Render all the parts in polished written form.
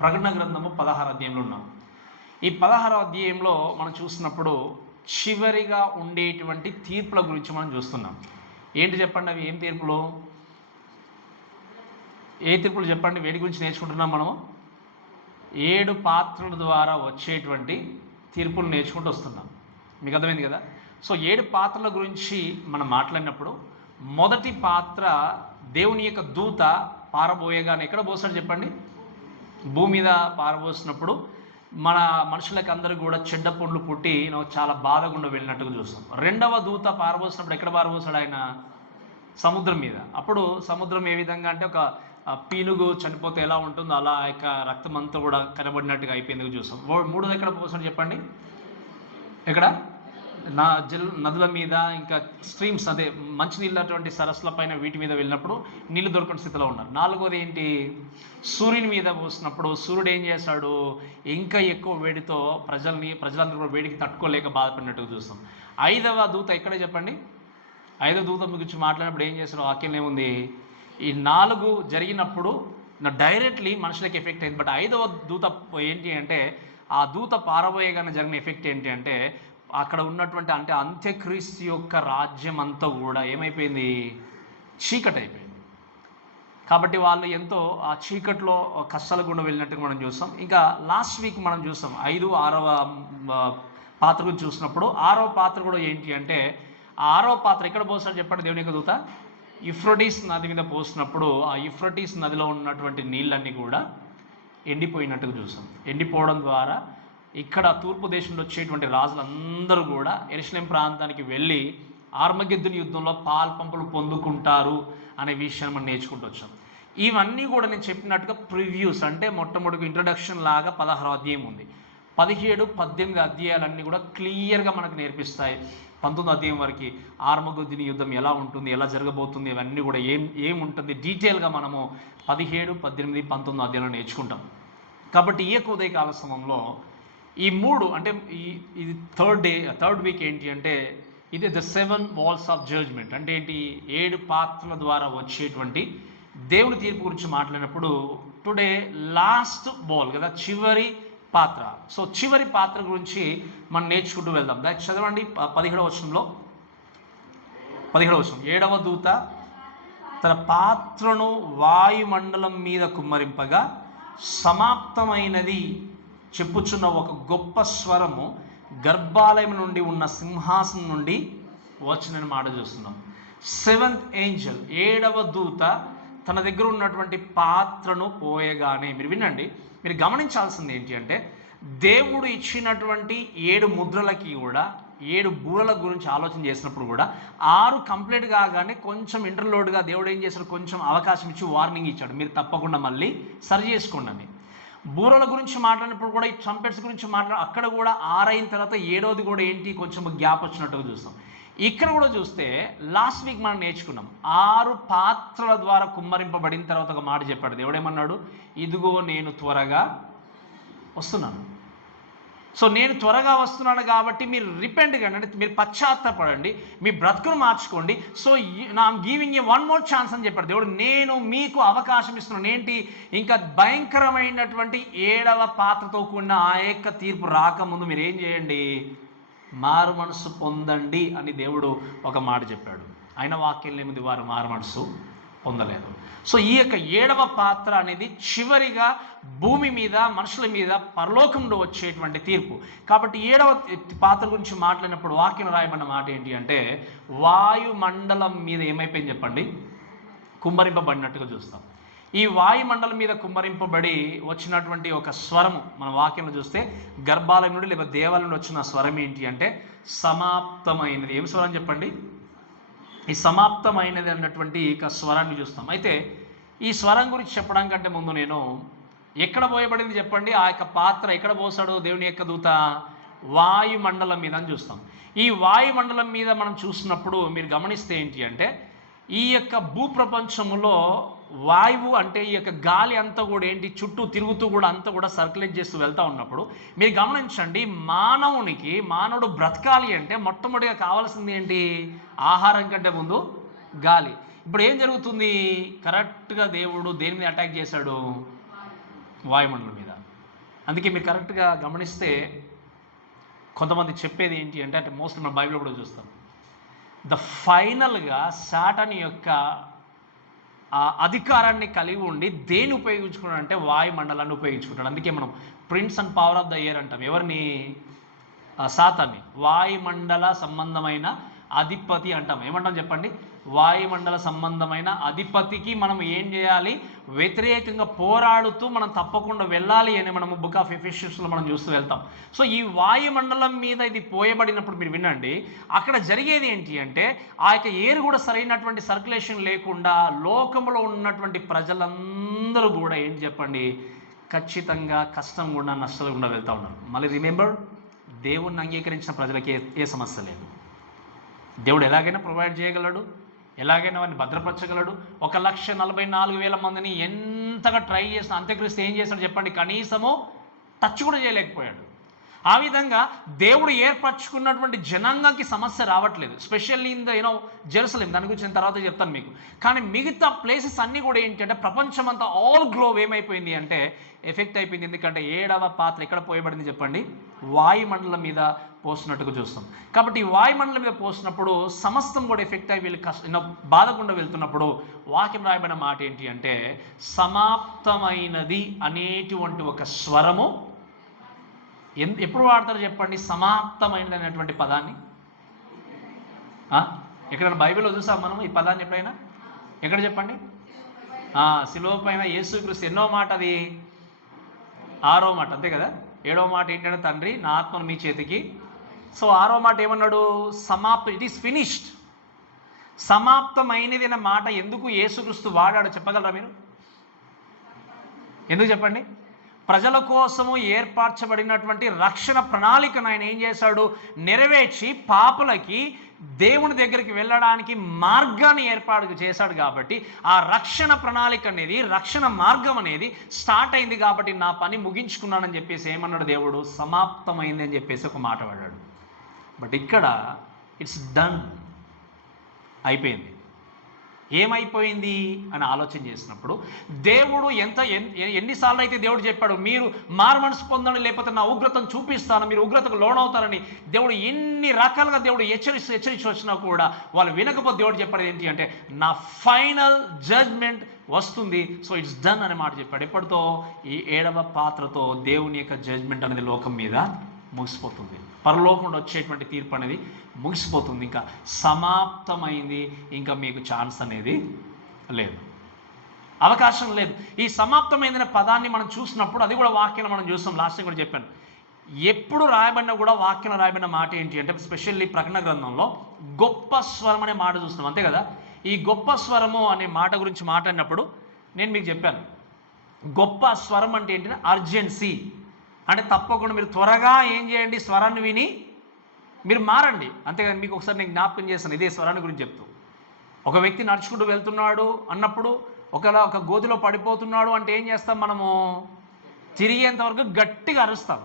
ప్రకటన గ్రంథము 16వ అధ్యాయంలో ఉన్నాం. ఈ 16వ అధ్యాయంలో మనం చూసినప్పుడు చివరిగా ఉండేటువంటి తీర్పుల గురించి మనం చూస్తున్నాం. ఏంటి చెప్పండి, అవి ఏం తీర్పులు? ఏ తీర్పులు చెప్పండి? వేడి గురించి నేర్చుకుంటున్నాం మనము. 7 పాత్రల ద్వారా వచ్చేటువంటి తీర్పులు నేర్చుకుంటూ వస్తున్నాం. మీకు అర్థమైంది కదా? సో 7 పాత్రల గురించి మనం మాట్లాడినప్పుడు మొదటి పాత్ర దేవుని యొక్క దూత పారబోయగానే ఎక్కడ పోస్తాడు చెప్పండి? భూమి మీద పారబోసినప్పుడు మన మనుషులకు అందరూ కూడా చెడ్డ పొండ్లు పుట్టి చాలా బాధగుండా వెళ్ళినట్టుగా చూస్తాం. రెండవ దూత పారబోసినప్పుడు ఎక్కడ పారబోసాడు? ఆయన సముద్రం మీద. అప్పుడు సముద్రం ఏ విధంగా అంటే ఒక పీనుగు చనిపోతే ఎలా ఉంటుందో అలా ఆ యొక్క రక్తం అంతా కూడా కనబడినట్టుగా అయిపోయింది చూస్తాం. మూడోది ఎక్కడ పోసాడు చెప్పండి? ఎక్కడ? నదుల మీద, ఇంకా స్ట్రీమ్స్, అదే మంచినీళ్ళు అటువంటి సరస్సుల పైన వీటి మీద వెళ్ళినప్పుడు నీళ్లు దొరకని స్థితిలో ఉన్నారు. నాలుగోది ఏంటి? సూర్యుని మీద పోసినప్పుడు సూర్యుడు ఏం చేశాడు? ఇంకా ఎక్కువ వేడితో ప్రజలందరూ కూడా వేడికి తట్టుకోలేక బాధపడినట్టుగా చూస్తాం. ఐదవ దూత ఎక్కడే చెప్పండి? ఐదవ దూత గురించి మాట్లాడినప్పుడు ఏం చేస్తాడు? వాక్యం ఏముంది? ఈ 4 జరిగినప్పుడు డైరెక్ట్లీ మనుషులకి ఎఫెక్ట్ అయింది. బట్ ఐదవ దూత ఏంటి అంటే, ఆ దూత పారబోయగానే జరిగిన ఎఫెక్ట్ ఏంటి అంటే, అక్కడ ఉన్నటువంటి అంటే అంత్యక్రీస్తు యొక్క రాజ్యం అంతా కూడా ఏమైపోయింది? చీకటి అయిపోయింది. కాబట్టి వాళ్ళు ఎంతో ఆ చీకట్లో కష్టాల గుండా వెళ్ళినట్టుగా మనం చూస్తాం. ఇంకా లాస్ట్ వీక్ మనం చూస్తాం 5, 6వ పాత్ర గురించి చూసినప్పుడు 6వ పాత్ర కూడా ఏంటి అంటే, ఆ 6వ పాత్ర ఎక్కడ పోస్తాడు చెప్పండి? దేవుని యొక్క దూత యూఫ్రటీస్ నది మీద పోసినప్పుడు ఆ యూఫ్రటీస్ నదిలో ఉన్నటువంటి నీళ్ళన్నీ కూడా ఎండిపోయినట్టుగా చూస్తాం. ఎండిపోవడం ద్వారా ఇక్కడ తూర్పు దేశంలో వచ్చేటువంటి రాజులందరూ కూడా యెరూషలేం ప్రాంతానికి వెళ్ళి ఆర్మగెద్దుని యుద్ధంలో పాల్పంపులు పొందుకుంటారు అనే విషయాన్ని మనం నేర్చుకుంటూ వచ్చాం. ఇవన్నీ కూడా నేను చెప్పినట్టుగా ప్రివ్యూస్, అంటే మొట్టమొదటి ఇంట్రడక్షన్ లాగా 16వ అధ్యాయం ఉంది. 17, 18 అధ్యాయాలన్నీ కూడా క్లియర్గా మనకు నేర్పిస్తాయి. 19వ అధ్యాయం వరకు ఆర్మగెద్దుని యుద్ధం ఎలా ఉంటుంది, ఎలా జరగబోతుంది, ఇవన్నీ కూడా ఏముంటుంది డీటెయిల్గా మనము 17, 18, 19 అధ్యాయంలో నేర్చుకుంటాం. కాబట్టి ఈ యొక్క ఉదయకాల సమయంలో ఈ 3 అంటే ఇది థర్డ్ వీక్ ఏంటి అంటే, ఇది ద 7 వాల్స్ ఆఫ్ జడ్జ్మెంట్. అంటే ఏంటి? 7 పాత్రల ద్వారా వచ్చేటువంటి దేవుని తీర్పు గురించి మాట్లాడినప్పుడు టుడే లాస్ట్ బాల్ కదా, చివరి పాత్ర. సో చివరి పాత్ర గురించి మనం నేర్చుకుంటూ వెళ్దాం. దానికి చదవండి 17వ వచనంలో. 17వ వచనం, 7వ దూత తన పాత్రను వాయుమండలం మీద కుమ్మరింపగా సమాప్తమైనది చెప్పుచున్న ఒక గొప్ప స్వరము గర్భాలయం నుండి ఉన్న సింహాసనం నుండి వచ్చిన మాట చూస్తున్నాం. 7th ఏంజల్, 7వ దూత తన దగ్గర ఉన్నటువంటి పాత్రను పోయగానే, మీరు వినండి, మీరు గమనించాల్సింది ఏంటి అంటే, దేవుడు ఇచ్చినటువంటి 7 ముద్రలకి కూడా 7 బూరల గురించి ఆలోచన చేసినప్పుడు కూడా 6 కంప్లీట్ కాగానే కొంచెం ఇంటర్లోడ్గా దేవుడు ఏం చేశాడు? కొంచెం అవకాశం ఇచ్చి వార్నింగ్ ఇచ్చాడు, మీరు తప్పకుండా మళ్ళీ సరి చేసుకోండి అని. బూరల గురించి మాట్లాడినప్పుడు కూడా ఈ ట్రంపెట్స్ గురించి అక్కడ కూడా 6 అయిన తర్వాత 7వది కూడా ఏంటి? కొంచెం గ్యాప్ వచ్చినట్టుగా చూస్తాం. ఇక్కడ కూడా చూస్తే లాస్ట్ వీక్ మనం నేర్చుకున్నాం 6 పాత్రల ద్వారా కుమ్మరింపబడిన తర్వాత ఒక మాట చెప్పాడు. దేవుడేమన్నాడు? ఇదిగో నేను త్వరగా వస్తున్నాను. సో నేను త్వరగా వస్తున్నాను కాబట్టి మీరు రిపెంట్ కండి, అంటే మీరు పశ్చాత్తాపడండి, మీ బ్రతుకును మార్చుకోండి. So I'm giving you 1 more chance అని చెప్పాడు దేవుడు. నేను మీకు అవకాశం ఇస్తున్నాను. ఏంటి? ఇంకా భయంకరమైనటువంటి 7వ పాత్రతో కూడిన ఆ యొక్క తీర్పు రాకముందు మీరు ఏం చేయండి? మారు మనసు పొందండి అని దేవుడు ఒక మాట చెప్పాడు. ఆయన వాక్యంలో ఏముంది? వారు మారు మనసు పొందలేదు. సో ఈ యొక్క 7వ పాత్ర అనేది చివరిగా భూమి మీద, మనుషుల మీద, పరలోకంలో వచ్చేటువంటి తీర్పు. కాబట్టి 7వ పాత్ర గురించి మాట్లాడినప్పుడు వాక్యం రాయబడిన మాట ఏంటి అంటే, వాయుమండలం మీద ఏమైపోయింది చెప్పండి? కుమ్మరింపబడినట్టుగా చూస్తాం. ఈ వాయుమండలం మీద కుమ్మరింపబడి వచ్చినటువంటి ఒక స్వరము మన వాక్యంలో చూస్తే గర్భాలయం నుండి లేదా దేవాలయం నుండి వచ్చిన స్వరం ఏంటి అంటే సమాప్తమైనది. ఏం స్వరం చెప్పండి? ఈ సమాప్తమైనది అన్నటువంటి ఒక స్వరాన్ని చూస్తాం. అయితే ఈ స్వరం గురించి చెప్పడం కంటే ముందు నేను ఎక్కడ పోయబడింది చెప్పండి? ఆ యొక్క పాత్ర ఎక్కడ పోసాడు దేవుని యొక్క దూత? వాయుమండలం మీద అని చూస్తాం. ఈ వాయుమండలం మీద మనం చూసినప్పుడు మీరు గమనిస్తే ఏంటి అంటే, ఈ యొక్క భూప్రపంచములో వాయువు అంటే ఈ యొక్క గాలి అంతా కూడా ఏంటి? చుట్టూ తిరుగుతూ కూడా అంతా కూడా సర్క్యులేట్ చేస్తూ వెళ్తూ ఉన్నప్పుడు మీరు గమనించండి, మానవుడు బ్రతకాలి అంటే మొట్టమొదటిగా కావాల్సింది ఏంటి? ఆహారం కంటే ముందు గాలి. ఇప్పుడు ఏం జరుగుతుంది? కరెక్ట్గా దేవుడు దేని మీద అటాక్ చేశాడు? వాయుమండలం మీద. అందుకే మీరు కరెక్ట్గా గమనిస్తే కొంతమంది చెప్పేది ఏంటి అంటే మోస్ట్లీ మన బైబిల్లో కూడా చూస్తాం, ఫైనల్గా సాటాన్ యొక్క అధికారాన్ని కలిగి ఉండి దేన్ని ఉపయోగించుకున్నాడు అంటే వాయుమండలాన్ని ఉపయోగించుకుంటాడు. అందుకే మనం prince and power of the air అంటాం. ఎవరిని? సాతాన్ని. వాయుమండల సంబంధమైన అధిపతి అంటాం. ఏమంటాం చెప్పండి? వాయుమండల సంబంధమైన అధిపతికి మనం ఏం చేయాలి? వ్యతిరేకంగా పోరాడుతూ మనం తప్పకుండా వెళ్ళాలి అని మనము బుక్ ఆఫ్ ఎఫెసియన్స్లో మనం చూస్తూ వెళ్తాం. సో ఈ వాయుమండలం మీద ఇది పోయబడినప్పుడు మీరు వినండి, అక్కడ జరిగేది ఏంటి అంటే ఆ యొక్క ఎయిర్ కూడా సరైనటువంటి సర్క్యులేషన్ లేకుండా లోకంలో ఉన్నటువంటి ప్రజలందరూ కూడా ఏంటి చెప్పండి, ఖచ్చితంగా కష్టం కూడా నష్టాలు కూడా వెళ్తూ ఉన్నారు. మళ్ళీ రిమెంబర్, దేవుణ్ణి అంగీకరించిన ప్రజలకి ఏ సమస్య లేదు. దేవుడు ఎలాగైనా ప్రొవైడ్ చేయగలడు, ఎలాగైనా వారిని భద్రపరచగలడు. 1,44,000 మందిని ఎంతగా ట్రై చేసిన అంత్యక్రీస్తు ఏం చేశాడు చెప్పండి? కనీసము టచ్ కూడా చేయలేకపోయాడు. ఆ విధంగా దేవుడు ఏర్పరచుకున్నటువంటి జనాంగానికి సమస్య రావట్లేదు. స్పెషల్లీ ఇన్ ద జెరూసలేం, దాని గురించి నేను తర్వాత చెప్తాను మీకు. కానీ మిగతా ప్లేసెస్ అన్నీ కూడా ఏంటంటే ప్రపంచమంతా ఆల్ గ్లోబ్ ఏమైపోయింది అంటే ఎఫెక్ట్ అయిపోయింది. ఎందుకంటే 7వ పాత్ర ఎక్కడ పోయబడింది చెప్పండి? వాయుమండలం మీద పోసినట్టుగా చూస్తాం. కాబట్టి ఈ వాయుమండలం మీద పోసినప్పుడు సమస్తం కూడా ఎఫెక్ట్ అయ్యి వీళ్ళు బాధకుండా వెళ్తున్నప్పుడు వాక్యం రాయబడిన మాట ఏంటి అంటే సమాప్తమైనది అనేటువంటి ఒక స్వరము. ఎప్పుడు వాడతారు చెప్పండి సమాప్తమైనది అనేటువంటి పదాన్ని? ఎక్కడైనా బైబిల్లో చూసాం మనం ఈ పదాన్ని ఎప్పుడైనా? ఎక్కడ చెప్పండి? శిలువ పైన యేసుక్రీస్తు ఎన్నో మాట? అది 6వ మాట, అంతే కదా? 7వ మాట ఏంటంటే తండ్రి నా ఆత్మను మీ చేతికి. సో 6వ మాట ఏమన్నాడు? సమాప్తం, ఇట్ ఈస్ ఫినిష్డ్. సమాప్తమైనది అనే మాట ఎందుకు యేసుక్రీస్తు వాడాడు చెప్పగలరా మీరు? ఎందుకు చెప్పండి? ప్రజల కోసము ఏర్పరచబడినటువంటి రక్షణ ప్రణాళికను ఆయన ఏం చేశాడు? నెరవేర్చి పాపులకి దేవుని దగ్గరికి వెళ్ళడానికి మార్గాన్ని ఏర్పాటు చేశాడు. కాబట్టి ఆ రక్షణ ప్రణాళిక అనేది, రక్షణ మార్గం అనేది స్టార్ట్ అయింది. కాబట్టి నా పని ముగించుకున్నానని చెప్పేసి ఏమన్నాడు దేవుడు? సమాప్తమైంది అని చెప్పేసి ఒక మాట వాడాడు. బట్ ఇక్కడ ఇట్స్ డన్, అయిపోయింది. ఏమైపోయింది అని ఆలోచన చేసినప్పుడు దేవుడు ఎన్నిసార్లు అయితే దేవుడు చెప్పాడు మీరు మారు మనసు పొందండి లేకపోతే నా ఉగ్రతను చూపిస్తాను, మీరు ఉగ్రతకు లోనవుతారని దేవుడు ఎన్ని రకాలుగా దేవుడు హెచ్చరించి వచ్చినా కూడా వాళ్ళు వినకపోతే దేవుడు చెప్పాడు ఏంటి అంటే నా ఫైనల్ జడ్జ్మెంట్ వస్తుంది. సో ఇట్స్ డన్ అనే మాట చెప్పాడు. ఎప్పటితో? ఈ 7వ పాత్రతో దేవుని యొక్క జడ్జ్మెంట్ అనేది లోకం మీద ముగిసిపోతుంది. పరలోకంలో వచ్చేటువంటి తీర్పు అనేది ముగిసిపోతుంది. ఇంకా సమాప్తమైంది, ఇంకా మీకు ఛాన్స్ అనేది లేదు, అవకాశం లేదు. ఈ సమాప్తమైన పదాన్ని మనం చూసినప్పుడు అది కూడా వాక్యంలో మనం చూస్తాం. లాస్ట్ టైం కూడా చెప్పాను, ఎప్పుడు రాయబడినా కూడా వాక్యంలో రాయబడిన మాట ఏంటి అంటే స్పెషల్లీ ప్రకటన గ్రంథంలో గొప్ప స్వరం అనే మాట చూస్తున్నాం, అంతే కదా? ఈ గొప్ప స్వరము అనే మాట గురించి మాట్లాడినప్పుడు నేను మీకు చెప్పాను, గొప్ప స్వరం అంటే ఏంటంటే అర్జెన్సీ. అంటే తప్పకుండా మీరు త్వరగా ఏం చేయండి? స్వరాన్ని విని మీరు మారండి. అంతేగాని మీకు ఒకసారి నేను జ్ఞాపకం చేస్తాను ఇదే స్వరాన్ని గురించి చెప్తూ. ఒక వ్యక్తి నడుచుకుంటూ వెళ్తున్నాడు అన్నప్పుడు ఒక గోతిలో పడిపోతున్నాడు అంటే ఏం చేస్తాం మనము? తిరిగేంత వరకు గట్టిగా అరుస్తాం.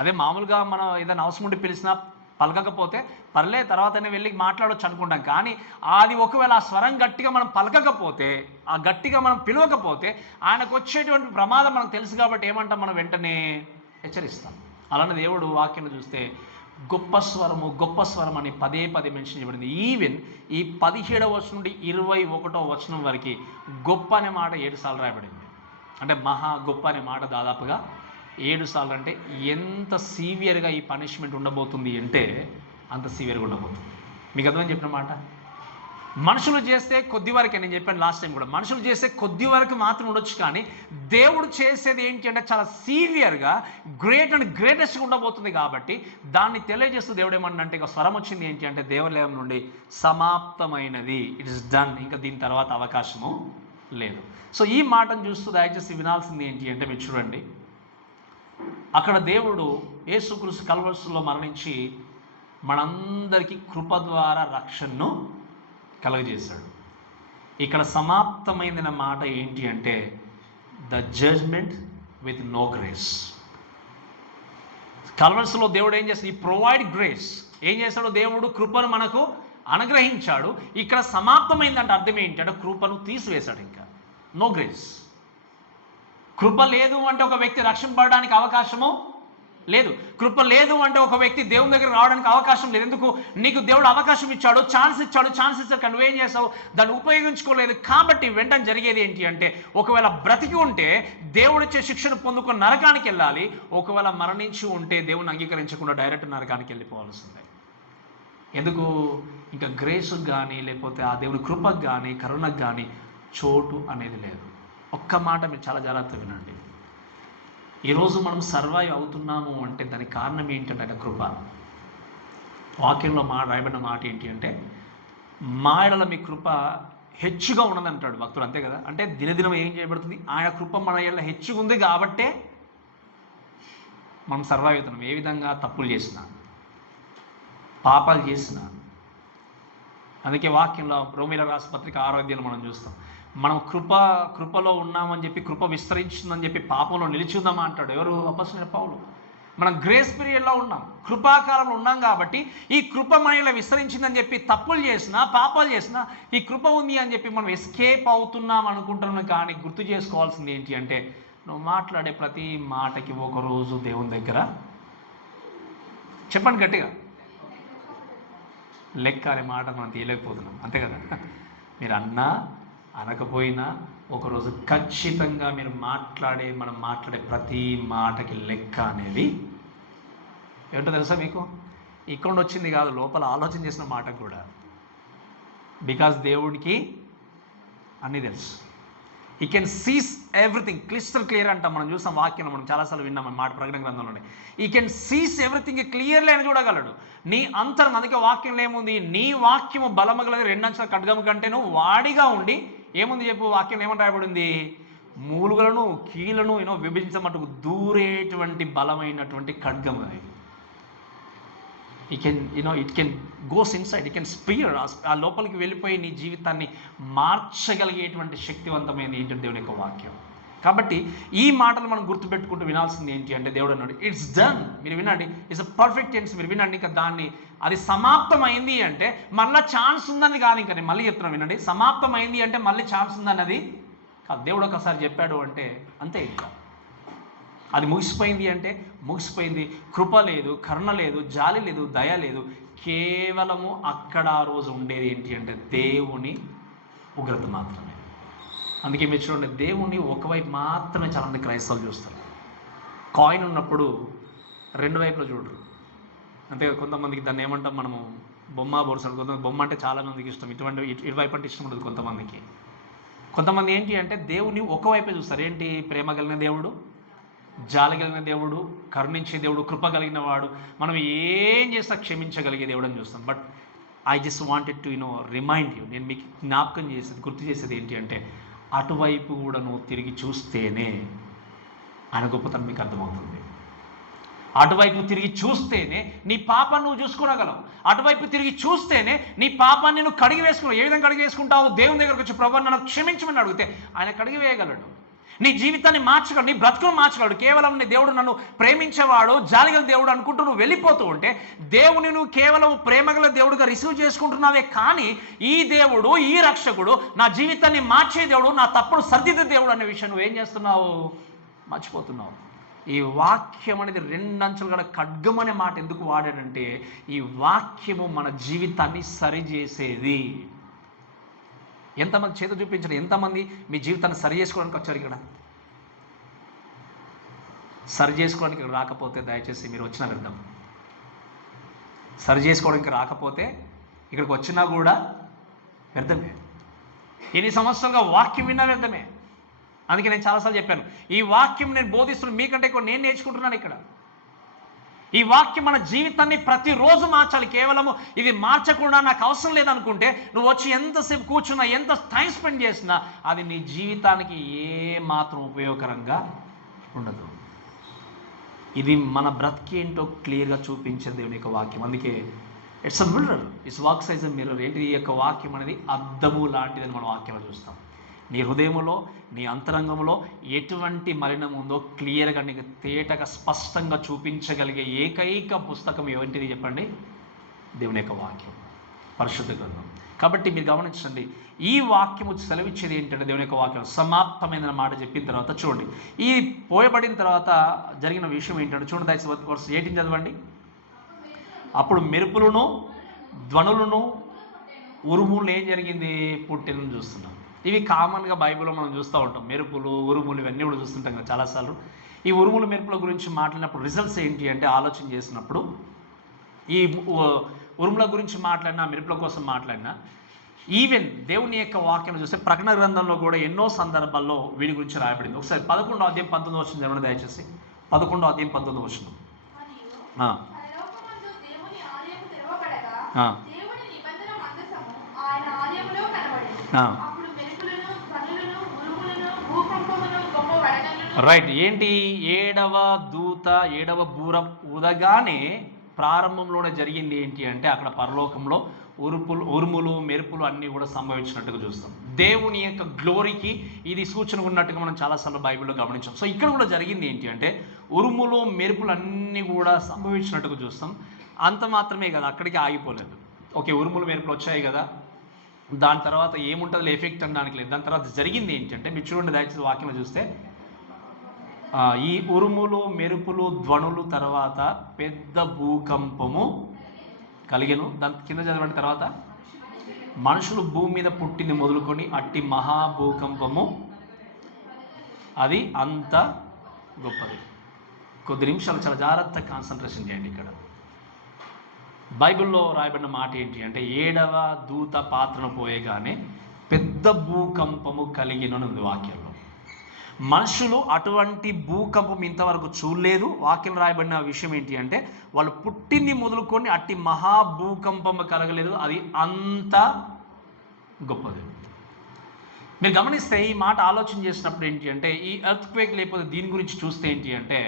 అదే మామూలుగా మనం ఏదైనా అవసరం ఉండి పిలిచినా పలకకపోతే పర్లే తర్వాతనే వెళ్ళి మాట్లాడవచ్చు అనుకుంటాం. కానీ అది ఒకవేళ ఆ స్వరం గట్టిగా మనం పలకకపోతే, ఆ గట్టిగా మనం పిలవకపోతే ఆయనకు వచ్చేటువంటి ప్రమాదం మనకు తెలుసు. కాబట్టి ఏమంటాం? మనం వెంటనే హెచ్చరిస్తాం. అలానే దేవుడు వాక్యాన్ని చూస్తే గొప్ప స్వరం అని పదే మెన్షన్ చేయబడింది. ఈవెన్ ఈ 17వ వచనం నుండి 21వ వచనం వరకు గొప్ప అనే మాట 7 సార్లు రాయబడింది. అంటే మహా గొప్ప అనే మాట దాదాపుగా 7 సార్లు. అంటే ఎంత సీవియర్గా ఈ పనిష్మెంట్ ఉండబోతుంది అంటే అంత సీవియర్గా ఉండబోతుంది. మీకు అర్థమని చెప్పిన మాట. మనుషులు చేస్తే కొద్ది వరకే, నేను చెప్పాను లాస్ట్ టైం కూడా, మనుషులు చేస్తే కొద్ది వరకు మాత్రం ఉండొచ్చు. కానీ దేవుడు చేసేది ఏంటి అంటే చాలా సీవియర్గా గ్రేట్ అండ్ గ్రేటెస్ట్గా ఉండబోతుంది. కాబట్టి దాన్ని తెలియజేస్తూ దేవుడు ఏమన్నంటే ఇక స్వరం వచ్చింది ఏంటి అంటే దేవాలయం నుండి సమాప్తమైనది, ఇట్ ఇస్ డన్, ఇంకా దీని తర్వాత అవకాశము లేదు. సో ఈ మాటను చూస్తూ దయచేసి వినాల్సింది ఏంటి అంటే మీరు చూడండి, అక్కడ దేవుడు యేసుక్రీస్తు కల్వరిలో మరణించి మనందరికీ కృప ద్వారా రక్షణను కలుగజేశాడు. ఇక్కడ సమాప్తమైన మాట ఏంటి అంటే the judgement with no grace. కల్వరిలో దేవుడు ఏం చేస్తాడు? ఈ ప్రొవైడ్ గ్రేస్. ఏం చేస్తాడు? దేవుడు కృపను మనకు అనుగ్రహించాడు. ఇక్కడ సమాప్తమైందంటే అర్థం ఏంటి అంటే కృపను తీసివేశాడు, ఇంకా నో గ్రేస్. కృప లేదు అంటే ఒక వ్యక్తి రక్షింపబడడానికి అవకాశము లేదు. కృప లేదు అంటే ఒక వ్యక్తి దేవుని దగ్గర రావడానికి అవకాశం లేదు. ఎందుకు? నీకు దేవుడు అవకాశం ఇచ్చాడు, ఛాన్స్ ఇచ్చాక నువ్వేం చేసావు? దాన్ని ఉపయోగించుకోలేదు. కాబట్టి వెంటనే జరిగేది ఏంటి అంటే, ఒకవేళ బ్రతికి ఉంటే దేవుడిచ్చే శిక్షను పొందుకొని నరకానికి వెళ్ళాలి. ఒకవేళ మరణించి ఉంటే దేవుని అంగీకరించకుండా డైరెక్ట్ నరకానికి వెళ్ళిపోవాల్సిందే. ఎందుకు? ఇంకా గ్రేస్కి కానీ లేకపోతే ఆ దేవుని కృపకు కానీ కరుణకు కానీ చోటు అనేది లేదు. ఒక్క మాట మీరు చాలా జాగ్రత్తగా వినండి. ఈరోజు మనం సర్వైవ్ అవుతున్నాము అంటే దానికి కారణం ఏంటంటే ఆయన కృప. వాక్యంలో రాయబడిన మాట ఏంటి అంటే, మా ఎడల మీ కృప హెచ్చుగా ఉన్నది అంటాడు భక్తుడు. అంతే కదా? అంటే దినదినం ఏం చేయబడుతుంది? ఆయన కృప మన ఎడల హెచ్చుగా ఉంది కాబట్టే మనం సర్వైవ్ అవుతున్నాం. ఏ విధంగా? తప్పులు చేసినా, పాపాలు చేసినా. అందుకే వాక్యంలో రోమీయుల రాసిన పత్రిక 6వ అధ్యాయంలో మనం చూస్తాం, మనం కృపలో ఉన్నామని చెప్పి, కృప విస్తరించిందని చెప్పి పాపంలో నిలిచి ఉందామా అంటాడు. ఎవరు? అపొస్తలుడైన పౌలు. మనం గ్రేస్ పీరియడ్లో ఉన్నాం, కృపాకాలంలో ఉన్నాం కాబట్టి ఈ కృప మనలో విస్తరించిందని చెప్పి తప్పులు చేసినా, పాపాలు చేసినా ఈ కృప ఉంది అని చెప్పి మనం ఎస్కేప్ అవుతున్నాం అనుకుంటున్నాం. కానీ గుర్తు చేసుకోవాల్సింది ఏంటి అంటే, నువ్వు మాట్లాడే ప్రతి మాటకి ఒకరోజు దేవుని దగ్గర చెప్పండి గట్టిగా లెక్క అనే మాట మనం తీయలేకపోతున్నాం. అంతే కదా? మీరు అన్నా అనకపోయినా ఒకరోజు ఖచ్చితంగా మనం మాట్లాడే ప్రతి మాటకి లెక్క అనేది ఏంటో తెలుసా మీకు? ఇక్కడ వచ్చింది కాదు, లోపల ఆలోచన చేసిన మాటకు కూడా. బికాజ్ దేవుడికి అన్నీ తెలుసు. ఈ కెన్ సీస్ ఎవ్రీథింగ్. క్లియర్ అంటాం. మనం చూసాం వాక్యంలో, మనం చాలాసార్లు విన్నాం మన మాట ప్రకటన గ్రంథంలోనే. ఈ కెన్ సీస్ ఎవ్రీథింగ్ క్లియర్లీ అని చూడగలడు. నీ అంతరం. అందుకే వాక్యంలో ఏముంది? నీ వాక్యము బలమగలది 2 అంచుల ఖడ్గము కంటేను వాడిగా ఉండి, ఏముంది చెప్పు? వాక్యం ఏమని రాయబడింది? మూలుగలను కీలను విభజించమట్టుకు దూరేటువంటి బలమైనటువంటి ఖడ్గం అది. It can goes inside, it can spear. ఆ లోపలికి వెళ్ళిపోయి నీ జీవితాన్ని మార్చగలిగేటువంటి శక్తివంతమైన ఏంటంటే దేవుని యొక్క వాక్యం. కాబట్టి ఈ మాటలు మనం గుర్తుపెట్టుకుంటూ వినాల్సింది ఏంటి అంటే, దేవుడు అన్నాడు ఇట్స్ డన్. మీరు వినండి, ఇట్స్ అ పర్ఫెక్ట్ టెన్స్. మీరు వినండి. ఇంకా దాన్ని అది సమాప్తమైంది అంటే మళ్ళీ ఛాన్స్ ఉందని కాదు. ఇంకా నేను మళ్ళీ చెప్తున్నాను వినండి. సమాప్తమైంది అంటే మళ్ళీ ఛాన్స్ ఉందన్నది కాదు. దేవుడు ఒకసారి చెప్పాడు అంటే అంతే. ఇంకా అది ముగిసిపోయింది అంటే ముగిసిపోయింది. కృప లేదు, కరుణ లేదు, జాలి లేదు, దయ లేదు. కేవలము అక్కడ ఆ రోజు ఉండేది ఏంటి అంటే దేవుని ఉగ్రత మాత్రమే. అందుకే మీరు చూడండి, దేవుణ్ణి ఒకవైపు మాత్రమే చాలామంది క్రైస్తవులు చూస్తారు. కాయిన్ ఉన్నప్పుడు 2 వైపులో చూడరు. అంతే. కొంతమందికి దాన్ని ఏమంటాం మనము? బొమ్మ బొరుసాడు. కొంతమంది బొమ్మ అంటే చాలామందికి ఇష్టం. ఇటువైపు అంటే ఇష్టం ఉండదు కొంతమందికి. కొంతమంది ఏంటి అంటే దేవుని ఒకవైపే చూస్తారు. ఏంటి? ప్రేమ కలిగిన దేవుడు, జాలి కలిగిన దేవుడు, కరుణించే దేవుడు, కృప కలిగిన వాడు, మనం ఏం చేస్తా క్షమించగలిగే దేవుడు అని చూస్తాం. But I just wanted to remind you. నేను మీకు జ్ఞాపకం చేసేది, గుర్తు చేసేది ఏంటి అంటే, అటువైపు కూడా నువ్వు తిరిగి చూస్తేనే ఆయన గొప్పతనం మీకు అర్థమవుతుంది. అటువైపు తిరిగి చూస్తేనే నీ పాపాన్ని నువ్వు చూసుకోగలవు. అటువైపు తిరిగి చూస్తేనే నీ పాపాన్ని నువ్వు కడిగి వేసుకున్నావు. ఏ విధంగా కడిగి వేసుకుంటావు? దేవుని దగ్గరకు వచ్చి ప్రభువా నన్ను క్షమించమని అడిగితే ఆయన కడిగి వేయగలడు. నీ జీవితాన్ని మార్చగలడు, నీ బ్రతుకును మార్చగలడు. కేవలం నీ దేవుడు నన్ను ప్రేమించేవాడు, జాలిగల దేవుడు అనుకుంటూ నువ్వు వెళ్ళిపోతూ ఉంటే దేవుని నువ్వు కేవలం ప్రేమగల దేవుడుగా రిసీవ్ చేసుకుంటున్నావే. కానీ ఈ దేవుడు, ఈ రక్షకుడు, నా జీవితాన్ని మార్చే దేవుడు, నా తప్పును సర్దిద్దే దేవుడు అనే విషయం నువ్వేం చేస్తున్నావు? మర్చిపోతున్నావు. ఈ వాక్యం అనేది 2 అంచులు గల ఖడ్గం అనే మాట ఎందుకు వాడాడంటే, ఈ వాక్యము మన జీవితాన్ని సరిచేసేది. ఎంతమంది చేత చూపించారు? ఎంతమంది మీ జీవితాన్ని సరి చేసుకోవడానికి వచ్చారు? ఇక్కడ సరి చేసుకోవడానికి రాకపోతే దయచేసి మీరు వచ్చిన వ్యర్థం. సరి చేసుకోవడానికి రాకపోతే ఇక్కడికి వచ్చినా కూడా వ్యర్థమే. ఎన్ని సంవత్సరాలుగా వాక్యం విన్నా వ్యర్థమే. అందుకే నేను చాలాసార్లు చెప్పాను, ఈ వాక్యం నేను బోధిస్తున్నాను మీకంటే ఎక్కువ నేను నేర్చుకుంటున్నాను ఇక్కడ. ఈ వాక్యం మన జీవితాన్ని ప్రతిరోజు మార్చాలి. కేవలము ఇది మార్చకుండా నాకు అవసరం లేదనుకుంటే నువ్వు వచ్చి ఎంతసేపు కూర్చున్నా, ఎంత టైం స్పెండ్ చేసినా అది నీ జీవితానికి ఏ మాత్రం ఉపయోగకరంగా ఉండదు. ఇది మన బ్రతికేంటో క్లియర్గా చూపించే దేవుని యొక్క వాక్యం. అందుకే it's a mirror, it's works as a mirror. ఏంటి? ఈ యొక్క వాక్యం అనేది అద్దము లాంటిదని మనం వాక్యంలో చూస్తాం. నీ హృదయంలో, నీ అంతరంగంలో ఎటువంటి మలినం ఉందో క్లియర్గా నీకు తేటగా స్పష్టంగా చూపించగలిగే ఏకైక పుస్తకం ఏంటిది చెప్పండి? దేవుని యొక్క వాక్యం, పరిశుద్ధ గ్రంథం. కాబట్టి మీరు గమనించండి, ఈ వాక్యము సెలవిచ్చేది ఏంటంటే దేవుని యొక్క వాక్యం సమాప్తమైన మాట చెప్పిన తర్వాత చూడండి, ఈ పోయబడిన తర్వాత జరిగిన విషయం ఏంటంటే చూడండి, దయచేసి వర్స్ 18 చదవండి. అప్పుడు మెరుపులను ధ్వనులను ఉరుములు ఏం జరిగింది, పుట్టినని చూస్తున్నాం. ఇవి కామన్గా బైబిల్లో మనం చూస్తూ ఉంటాం. మెరుపులు ఉరుములు ఇవన్నీ కూడా చూస్తుంటాం కదా చాలాసార్లు. ఈ ఉరుములు మెరుపుల గురించి మాట్లాడినప్పుడు రిజల్ట్స్ ఏంటి అంటే ఆలోచన చేసినప్పుడు, ఈ ఉరుముల గురించి మాట్లాడినా మెరుపుల కోసం మాట్లాడినా, ఈవెన్ దేవుని యొక్క వాక్యం చూస్తే ప్రకటన గ్రంథంలో కూడా ఎన్నో సందర్భాల్లో వీడి గురించి రాయబడింది. ఒకసారి 11వ అధ్యాయం 19వ వచనం చదవండి దయచేసి. 11వ అధ్యాయం 19వ వచనం. రైట్. ఏంటి, ఏడవ దూత ఏడవ బూర ఊదగానే ప్రారంభంలోనే జరిగింది ఏంటి అంటే అక్కడ పరలోకంలో ఉరుములు మెరుపులు అన్నీ కూడా సంభవించినట్టుగా చూస్తాం. దేవుని యొక్క గ్లోరీకి ఇది సూచన ఉన్నట్టుగా మనం చాలాసార్లు బైబిల్లో గమనించాం. సో ఇక్కడ కూడా జరిగింది ఏంటి అంటే ఉరుములు మెరుపులు అన్నీ కూడా సంభవించినట్టుగా చూస్తాం. అంత మాత్రమే కదా, అక్కడికి ఆగిపోలేదు. ఓకే, ఉరుములు మెరుపులు వచ్చాయి కదా, దాని తర్వాత ఏముంటుంది ఎఫెక్ట్ అనడానికి లేదు. దాని తర్వాత జరిగింది ఏంటంటే మీరు చూడండి దయచేసి వాక్యంలో చూస్తే, ఈ ఉరుములు మెరుపులు ధ్వనులు తర్వాత పెద్ద భూకంపము కలిగెను. దాని కింద చదవండి, తర్వాత మనుషులు భూమి మీద పుట్టింది మొదలుకొని అట్టి మహాభూకంపము అది అంత గొప్పది. కొద్ది నిమిషాలు చాలా జాగ్రత్తగా కాన్సన్ట్రేషన్ చేయండి. ఇక్కడ బైబిల్లో రాయబడిన మాట ఏంటి అంటే ఏడవ దూత పాత్రను పోయేగానే పెద్ద భూకంపము కలిగిన ఉంది వాక్యంలో. మనుషులు అటువంటి భూకంపం ఇంతవరకు చూడలేదు. వాక్యం రాయబడిన విషయం ఏంటి అంటే వాళ్ళు పుట్టింది మొదలుకొని అట్టి మహాభూకంపము కలగలేదు, అది అంత గొప్పది. మీరు గమనిస్తే ఈ మాట ఆలోచన చేసినప్పుడు ఏంటి అంటే ఈ ఎర్త్క్వేక్ లేకపోతే దీని గురించి చూస్తే ఏంటి అంటే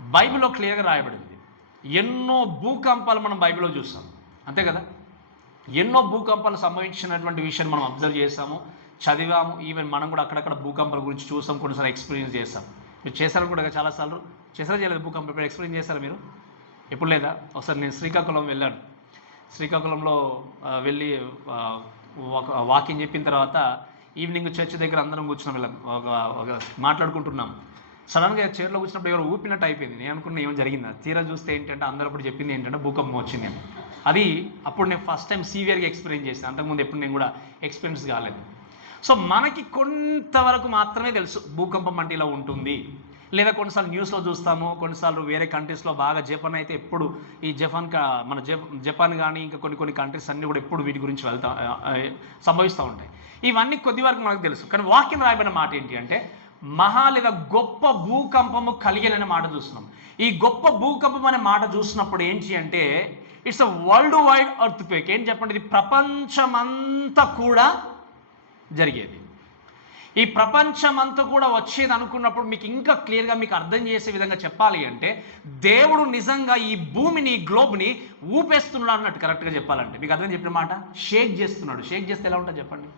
బైబిల్లో క్లియర్గా రాయబడింది. ఎన్నో భూకంపాలు మనం బైబిల్లో చూస్తాం, అంతే కదా. ఎన్నో భూకంపాలు సంభవించినటువంటి విషయాన్ని మనం అబ్జర్వ్ చేసాము, చదివాము. ఈవెన్ మనం కూడా అక్కడక్కడ భూకంపాల గురించి చూసాం, కొన్నిసార్లు ఎక్స్పీరియన్స్ చేస్తాం. మీరు చేశారు కూడా చాలాసార్లు. చేశారా చేయలేదు భూకంపం? ఎప్పుడు ఎక్స్పీరియన్స్ చేశారా మీరు? ఎప్పుడు లేదా? ఒకసారి నేను శ్రీకాకుళం వెళ్ళాను. శ్రీకాకుళంలో వెళ్ళి వాకింగ్ చెప్పిన తర్వాత ఈవినింగ్ చర్చ్ దగ్గర అందరం కూర్చున్నాం, ఒక మాట్లాడుకుంటున్నాం. సడన్గా చైర్లో కూర్చున్నప్పుడు ఎవరు ఊపినట్టు అయిపోయింది. నేను అనుకున్న ఏమో జరిగిందా, తీరా చూస్తే ఏంటంటే అందరూ అప్పుడు చెప్పింది ఏంటంటే భూకంపం వచ్చింది అని. అది అప్పుడు నేను ఫస్ట్ టైం సీవియర్గా ఎక్స్పీరియన్స్ చేశాను. అంతకుముందు ఎప్పుడు నేను కూడా ఎక్స్పీరియన్స్ కాలేదు. సో మనకి కొంతవరకు మాత్రమే తెలుసు భూకంపం అంటే ఇలా ఉంటుంది. లేదా కొన్నిసార్లు న్యూస్లో చూస్తాము, కొన్నిసార్లు వేరే కంట్రీస్లో బాగా జపాన్ అయితే ఎప్పుడు ఈ జపాన్ కానీ ఇంకా కొన్ని కంట్రీస్ అన్నీ కూడా ఎప్పుడు వీటి గురించి సంభవిస్తూ ఉంటాయి. ఇవన్నీ కొద్ది వరకు మనకు తెలుసు. కానీ వాక్యం రాయబడిన మాట ఏంటి అంటే మహా లేదా గొప్ప భూకంపము కలిగిన మాట చూస్తున్నాం. ఈ గొప్ప భూకంపం అనే మాట చూసినప్పుడు ఏంటి అంటే it's a world wide earth quake. ఏం చెప్పండి, ఇది ప్రపంచమంతా కూడా జరిగేది. ఈ ప్రపంచమంతా కూడా వచ్చేది అనుకున్నప్పుడు మీకు ఇంకా క్లియర్గా మీకు అర్థం చేసే విధంగా చెప్పాలి అంటే దేవుడు నిజంగా ఈ భూమిని, ఈ గ్లోబ్ని ఊపేస్తున్నాడు అన్నట్టు కరెక్ట్గా చెప్పాలంటే మీకు అర్థం చెప్పిన మాట షేక్ చేస్తున్నాడు. షేక్ చేస్తే ఎలా ఉంటుంది చెప్పండి?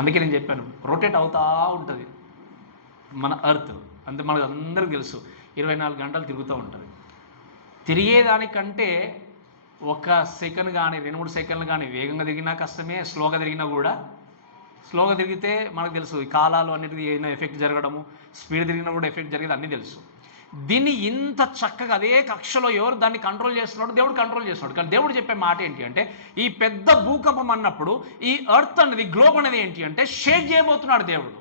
అందుకే నేను చెప్పాను, రొటేట్ అవుతూ ఉంటుంది మన ఎర్త్. అంతే మనకు అందరికీ తెలుసు, 24 గంటలు తిరుగుతూ ఉంటుంది. తిరిగేదానికంటే ఒక సెకండ్ కానీ 2-3 సెకండ్లు కానీ వేగంగా తిరిగినా కష్టమే, స్లోగా తిరిగినా కూడా. స్లోగా తిరిగితే మనకు తెలుసు ఈ కాలాలు అన్నిటికీ ఏదైనా ఎఫెక్ట్ జరగడము, స్పీడ్ తిరిగినా కూడా ఎఫెక్ట్ జరిగేది అన్నీ తెలుసు. దీన్ని ఇంత చక్కగా అదే కక్షలో ఎవరు దాన్ని కంట్రోల్ చేస్తున్నాడు? దేవుడు కంట్రోల్ చేస్తున్నాడు. కానీ దేవుడు చెప్పే మాట ఏంటి అంటే ఈ పెద్ద భూకంపం అన్నప్పుడు ఈ ఎర్త్ అనేది, గ్లోబ్ అనేది ఏంటి అంటే షేక్ చేయబోతున్నాడు దేవుడు.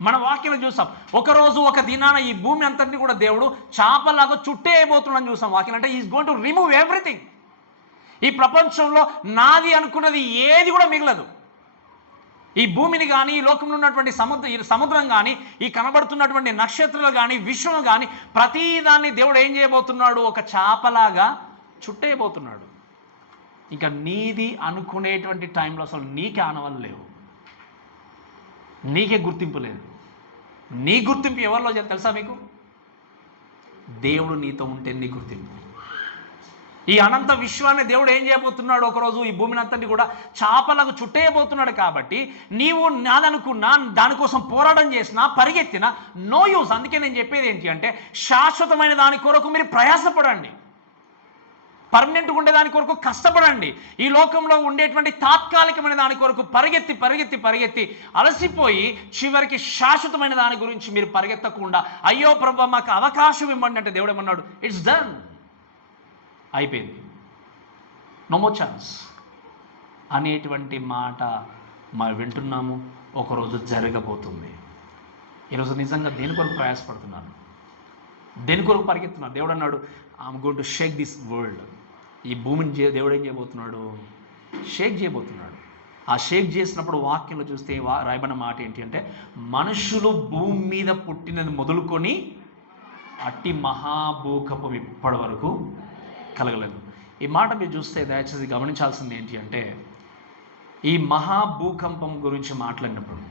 మన వాక్యం చూసాం, ఒకరోజు ఒక దినాన ఈ భూమి అంతటిని కూడా దేవుడు చాపలాగా చుట్టేయబోతున్నాడని చూసాం వాక్యం. అంటే is going to remove everything. ఈ ప్రపంచంలో నాది అనుకున్నది ఏది కూడా మిగలదు. ఈ భూమిని కానీ, ఈ లోకంలో ఉన్నటువంటి సముద్రం కానీ, ఈ కనబడుతున్నటువంటి నక్షత్రాలు కానీ, విశ్వం కానీ ప్రతిదాన్ని దేవుడు ఏం చేయబోతున్నాడు? ఒక చాపలాగా చుట్టేయబోతున్నాడు. ఇంకా నీది అనుకునేటువంటి టైంలో అసలు నీకే ఆనవాళ్ళు లేవు, నీకే గుర్తింపు లేదు. నీ గుర్తింపు ఎవరిలో తెలుసా మీకు? దేవుడు నీతో ఉంటే నీ గుర్తింపు. ఈ అనంత విశ్వాన్ని దేవుడు ఏం చేయబోతున్నాడు? ఒకరోజు ఈ భూమిని అంతటి కూడా చాపలకు చుట్టేయబోతున్నాడు. కాబట్టి నీవు నాదనుకున్నా, దానికోసం పోరాటం చేసినా, పరిగెత్తినా నో యూస్. అందుకే నేను చెప్పేది ఏంటి అంటే శాశ్వతమైన దాని కొరకు మీరు ప్రయాసపడండి. పర్మనెంట్గా ఉండే దాని కొరకు కష్టపడండి. ఈ లోకంలో ఉండేటువంటి తాత్కాలికమైన దాని కొరకు పరిగెత్తి పరిగెత్తి పరిగెత్తి అలసిపోయి చివరికి శాశ్వతమైన దాని గురించి మీరు పరిగెత్తకుండా, అయ్యో ప్రభు మాకు అవకాశం ఇవ్వండి అంటే దేవుడు ఏమన్నాడు, ఇట్స్ డన్, అయిపోయింది, నో మోర్ ఛాన్స్ అనేటువంటి మాట మనం వింటున్నాము. ఒకరోజు జరగబోతుంది. ఈరోజు నిజంగా దేని కొరకు ప్రయాసపడుతున్నారు, దేని కొరకు పరిగెత్తున్నారు? దేవుడు అన్నాడు, I am going to shake this world. ఈ భూమిని దేవుడు ఏం చేయబోతున్నాడు? షేక్ చేయబోతున్నాడు. ఆ షేక్ చేసినప్పుడు వాక్యంలో చూస్తే రాయబడిన మాట ఏంటి అంటే, మనుషులు భూమి మీద పుట్టినది మొదలుకొని అట్టి మహాభూకంపం ఇప్పటి వరకు కలగలేదు. ఈ మాట మీరు చూస్తే దయచేసి గమనించాల్సింది ఏంటి అంటే, ఈ మహాభూకంపం గురించి మాట్లాడినప్పుడు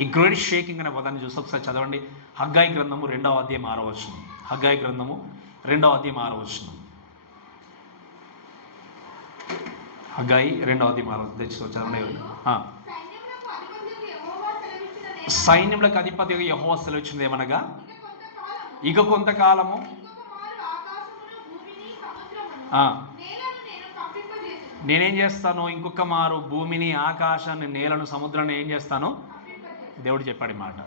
ఈ గ్రేట్ షేకింగ్ అనే పదాన్ని చూస్తే ఒకసారి చదవండి. హగ్గాయి గ్రంథము 2వ అధ్యాయం 6వ వచనం. హగ్గాయి గ్రంథము 2వ అధ్యాయం 6వ వచనం. హగ్గాయి 2వ అధ్యాయం 6వ తెచ్చుకో చదవండి. సైన్యములకు అధిపతిగా యెహోవా సెలవిచ్చినది ఏమనగా, ఇక కొంతకాలము నేనేం చేస్తాను, ఇంకొక మారు భూమిని, ఆకాశాన్ని, నేలను, సముద్రాన్ని ఏం చేస్తాను? దేవుడు చెప్పాడు మాట.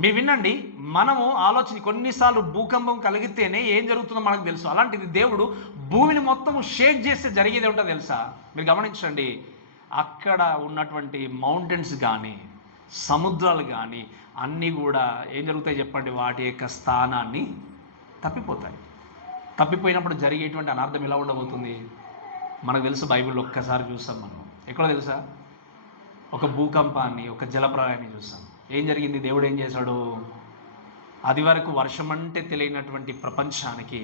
మీరు వినండి. మనము ఆలోచన, కొన్నిసార్లు భూకంపం కలిగితేనే ఏం జరుగుతుందో మనకు తెలుసు. అలాంటిది దేవుడు భూమిని మొత్తం షేక్ చేస్తే జరిగేది ఏమిటో తెలుసా? మీరు గమనించండి. అక్కడ ఉన్నటువంటి మౌంటైన్స్ కానీ సముద్రాలు కానీ అన్నీ కూడా ఏం జరుగుతాయి చెప్పండి? వాటి యొక్క స్థానాన్ని తప్పిపోతాయి. తప్పిపోయినప్పుడు జరిగేటువంటి అనార్థం ఎలా ఉండబోతుంది మనకు తెలుసు. బైబిల్లో ఒక్కసారి చూస్తాం మనం. ఎక్కడో తెలుసా? ఒక భూకంపాన్ని, ఒక జలప్రలయాన్ని చూస్తాం. ఏం జరిగింది? దేవుడు ఏం చేశాడు? అది వరకు వర్షం అంటే తెలియనటువంటి ప్రపంచానికి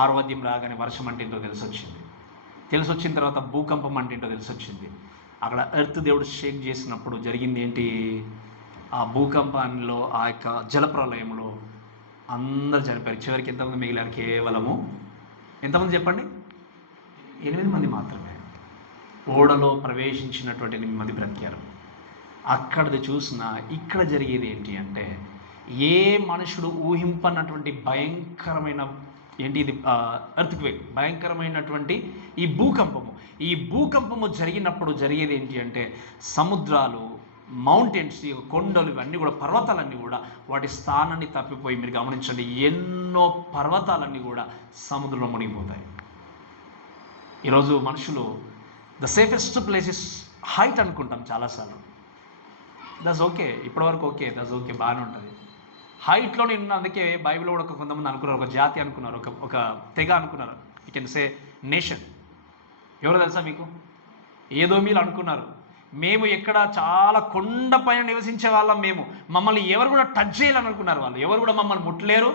6వ అధ్యాయం రాగానే వర్షం అంటే ఏంటో తెలిసొచ్చిన తర్వాత భూకంపం అంటే ఏంటో తెలిసొచ్చింది. అక్కడ ఎర్త్ దేవుడు షేక్ చేసినప్పుడు జరిగింది ఏంటి? ఆ భూకంపాల్లో, ఆ యొక్క జలప్రలయంలో అందరు చనిపోయారు. చివరికి ఎంతమంది మిగిలారు? కేవలము ఎంతమంది చెప్పండి? 8 మంది మాత్రమే. ఓడలో ప్రవేశించినటువంటి 8 మంది బ్రతికారు. అక్కడది చూసిన ఇక్కడ జరిగేది ఏంటి అంటే, ఏ మనుషుడు ఊహింపన్నటువంటి భయంకరమైన ఏంటి ఇది, ఎర్త్క్వేక్, భయంకరమైనటువంటి ఈ భూకంపము జరిగినప్పుడు జరిగేది ఏంటి అంటే, సముద్రాలు, మౌంటైన్స్, కొండలు, ఇవన్నీ కూడా, పర్వతాలన్నీ కూడా వాటి స్థానాన్ని తప్పిపోయి, మీరు గమనించండి, ఎన్నో పర్వతాలన్నీ కూడా సముద్రంలో మునిగిపోతాయి. ఈరోజు మనుషులు the safest place is height అనుకుంటాం చాలాసార్లు. దట్స్ ఓకే, ఇప్పటివరకు ఓకే, దట్స్ ఓకే, బాగానే ఉంటుంది. హైట్లో నేను అందుకే బైబిల్లో కూడా కొంతమంది అనుకున్నారు, ఒక జాతి అనుకున్నారు, ఒక తెగ అనుకున్నారు. You can say nation. ఎవరో తెలుసా మీకు? ఏదోమీలు అనుకున్నారు. మేము ఎక్కడ చాలా కొండ పైన నివసించే వాళ్ళం, మమ్మల్ని ఎవరు కూడా టచ్ చేయాలని అనుకున్నారు. వాళ్ళు ఎవరు కూడా మమ్మల్ని ముట్టలేరు.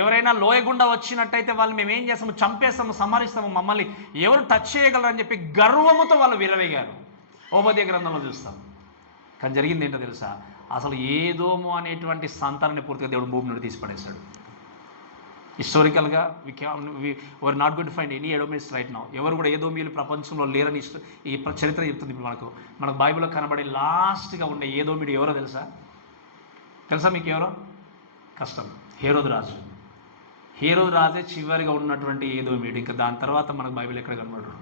ఎవరైనా లోయగుండా వచ్చినట్టయితే వాళ్ళు మేమేం చేస్తాము? చంపేస్తాము, సంహరిస్తాము, మమ్మల్ని ఎవరు టచ్ చేయగలరు అని చెప్పి గర్వముతో వాళ్ళు విరవేగారు. ఓబద్య గ్రంథంలో చూస్తాం. కానీ జరిగింది ఏంటో తెలుసా? అసలు ఏదోమో అనేటువంటి సంతానాన్ని పూర్తిగా దేవుడు భూమి నుండి తీసి పడేశాడు. హిస్టారికల్గా we're not going to find any Edomites right now. ఎవరు కూడా ఏదోమీలు ప్రపంచంలో లేరని ఈ చరిత్ర చెప్తుంది. ఇప్పుడు మనకు బైబిల్లో కనబడే లాస్ట్గా ఉండే ఏదోమీడు ఎవరో తెలుసా మీకు? ఎవరో? కష్టం. హేరోదు రాజే చివరిగా ఉన్నటువంటి ఏదోమీడు. ఇంకా దాని తర్వాత మనకు బైబిల్ ఎక్కడ కనబడరు.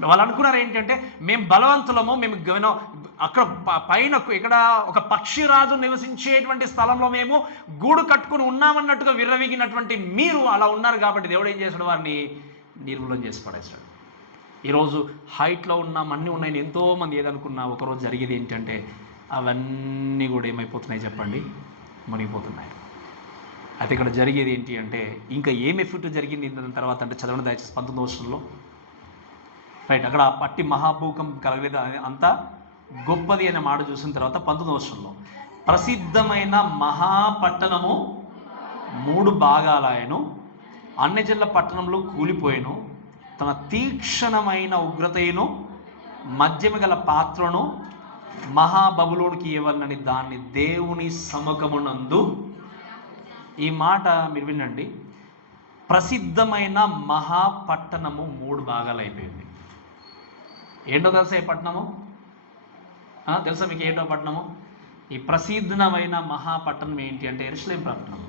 వాళ్ళు అనుకున్నారు ఏంటంటే, మేము బలవంతులము, మేము అక్కడ పైన ఇక్కడ ఒక పక్షిరాజు నివసించేటువంటి స్థలంలో మేము గూడు కట్టుకుని ఉన్నామన్నట్టుగా విర్రవీగినటువంటి మీరు అలా ఉన్నారు కాబట్టి దేవుడు ఏం చేశాడు? వారిని నిర్మూలన చేసి పడేశాడు. ఈరోజు హైట్లో ఉన్నాం, అన్నీ ఉన్నాయని ఎంతోమంది ఏదనుకున్నా ఒకరోజు జరిగేది ఏంటంటే, అవన్నీ కూడా ఏమైపోతున్నాయి చెప్పండి? మునిగిపోతున్నాయి. అయితే ఇక్కడ జరిగేది ఏంటి అంటే, ఇంకా ఏం ఎఫెక్ట్ జరిగింది దాని తర్వాత అంటే, చదవడం దయచేసి 19వ వచనంలో. రైట్, అక్కడ పట్టి మహాభూకంపం కలగలేదు అంత గొప్పది అనే మాట చూసిన తర్వాత 19వ వచనంలో, ప్రసిద్ధమైన మహాపట్టణము 3 భాగాలయను, అన్యజనుల పట్టణంలో కూలిపోయిను, తన తీక్షణమైన ఉగ్రతయును మధ్యమ గల పాత్రను మహాబబులోనికి ఇవ్వాలని దాన్ని దేవుని సముఖమునందు. ఈ మాట మీరు వినండి. ప్రసిద్ధమైన మహాపట్టణము 3 భాగాలు అయిపోయింది. ఏంటో తెలుసా? ఏ పట్టణము తెలుసా మీకు? ఏంటో పట్టణము? ఈ ప్రసిద్ధమైన మహాపట్టణం ఏంటి అంటే యెరూషలేం పట్టణము.